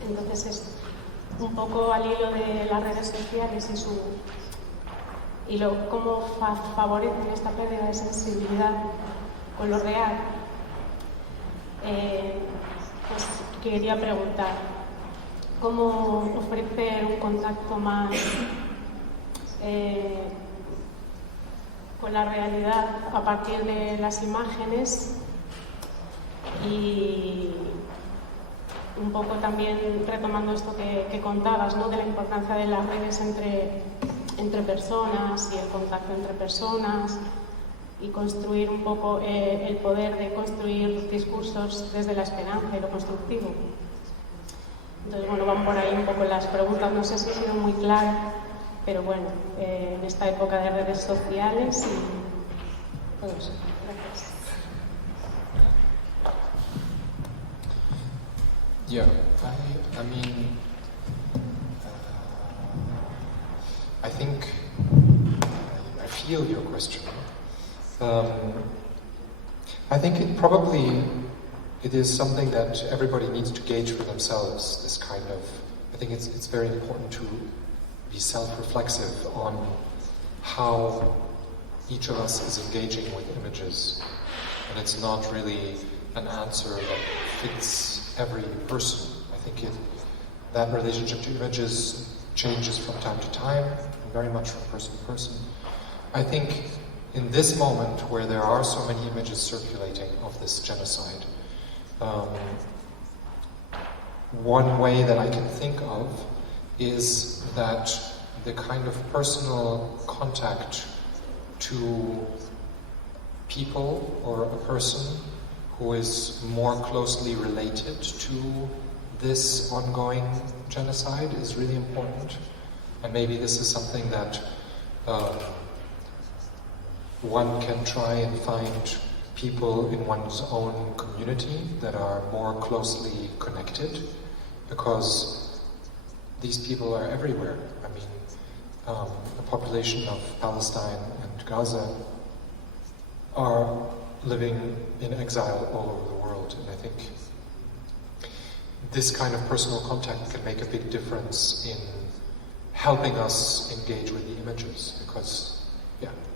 Entonces es un poco al hilo de las redes sociales y cómo favorecen esta pérdida de sensibilidad con lo real. Pues quería preguntar, ¿cómo ofrecer un contacto más con la realidad a partir de las imágenes? Y un poco también retomando esto que contabas, ¿no?, de la importancia de las redes entre personas y el contacto entre personas, y construir un poco el poder de construir discursos desde la esperanza y lo constructivo. Entonces, bueno, van por ahí un poco las preguntas. No sé si he sido muy clara, pero bueno, en esta época de redes sociales y todo eso. Gracias. Yeah, I mean, I think I feel your question. I think it is something that everybody needs to gauge for themselves. This kind of, I think it's very important to be self-reflexive on how each of us is engaging with images, and it's not really an answer that fits every person. I think that relationship to images changes from time to time, and very much from person to person. I think in this moment where there are so many images circulating of this genocide, one way that I can think of is that the kind of personal contact to people or a person who is more closely related to this ongoing genocide is really important. And maybe this is something that one can try and find people in one's own community that are more closely connected, because these people are everywhere. I mean, the population of Palestine and Gaza are living in exile all over the world, and I think this kind of personal contact can make a big difference in helping us engage with the images, because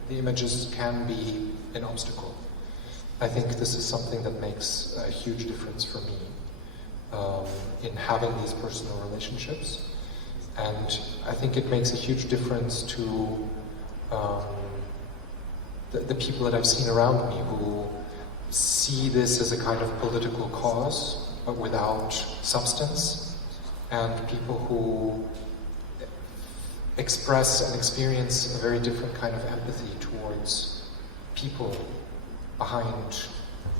the images can be an obstacle. I think this is something that makes a huge difference for me in having these personal relationships, and I think it makes a huge difference to the people that I've seen around me who see this as a kind of political cause but without substance, and people who express and experience a very different kind of empathy towards people behind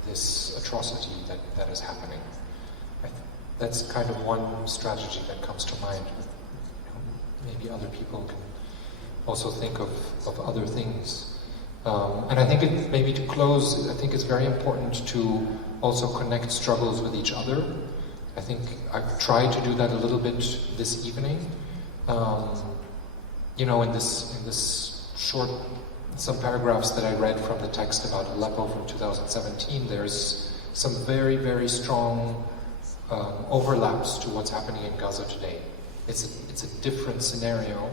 this atrocity that is happening. That's kind of one strategy that comes to mind. Maybe other people can also think of other things. And I think maybe to close, I think it's very important to also connect struggles with each other. I think I've tried to do that a little bit this evening. In this short, some paragraphs that I read from the text about Aleppo from 2017, there's some very, very strong overlaps to what's happening in Gaza today. It's a different scenario.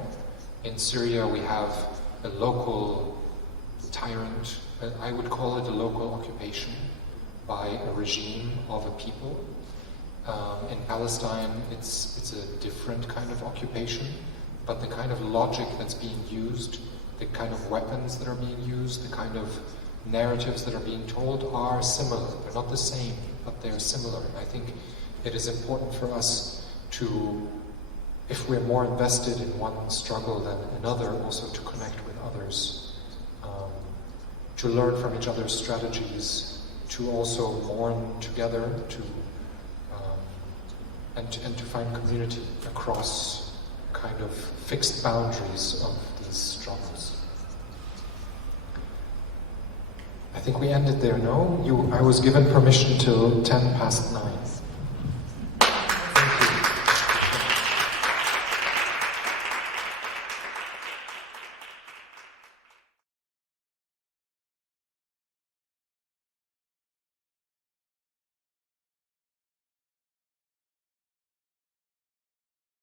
In Syria, we have a local tyrant, I would call it a local occupation by a regime of a people. In Palestine, it's a different kind of occupation, but the kind of logic that's being used, the kind of weapons that are being used, the kind of narratives that are being told are similar. They're not the same, but they're similar. I think it is important for us to, if we're more invested in one struggle than another, also to connect with others, to learn from each other's strategies, to also mourn together, and to find community across kind of fixed boundaries of these struggles. I think we ended there, no? I was given permission till 9:10.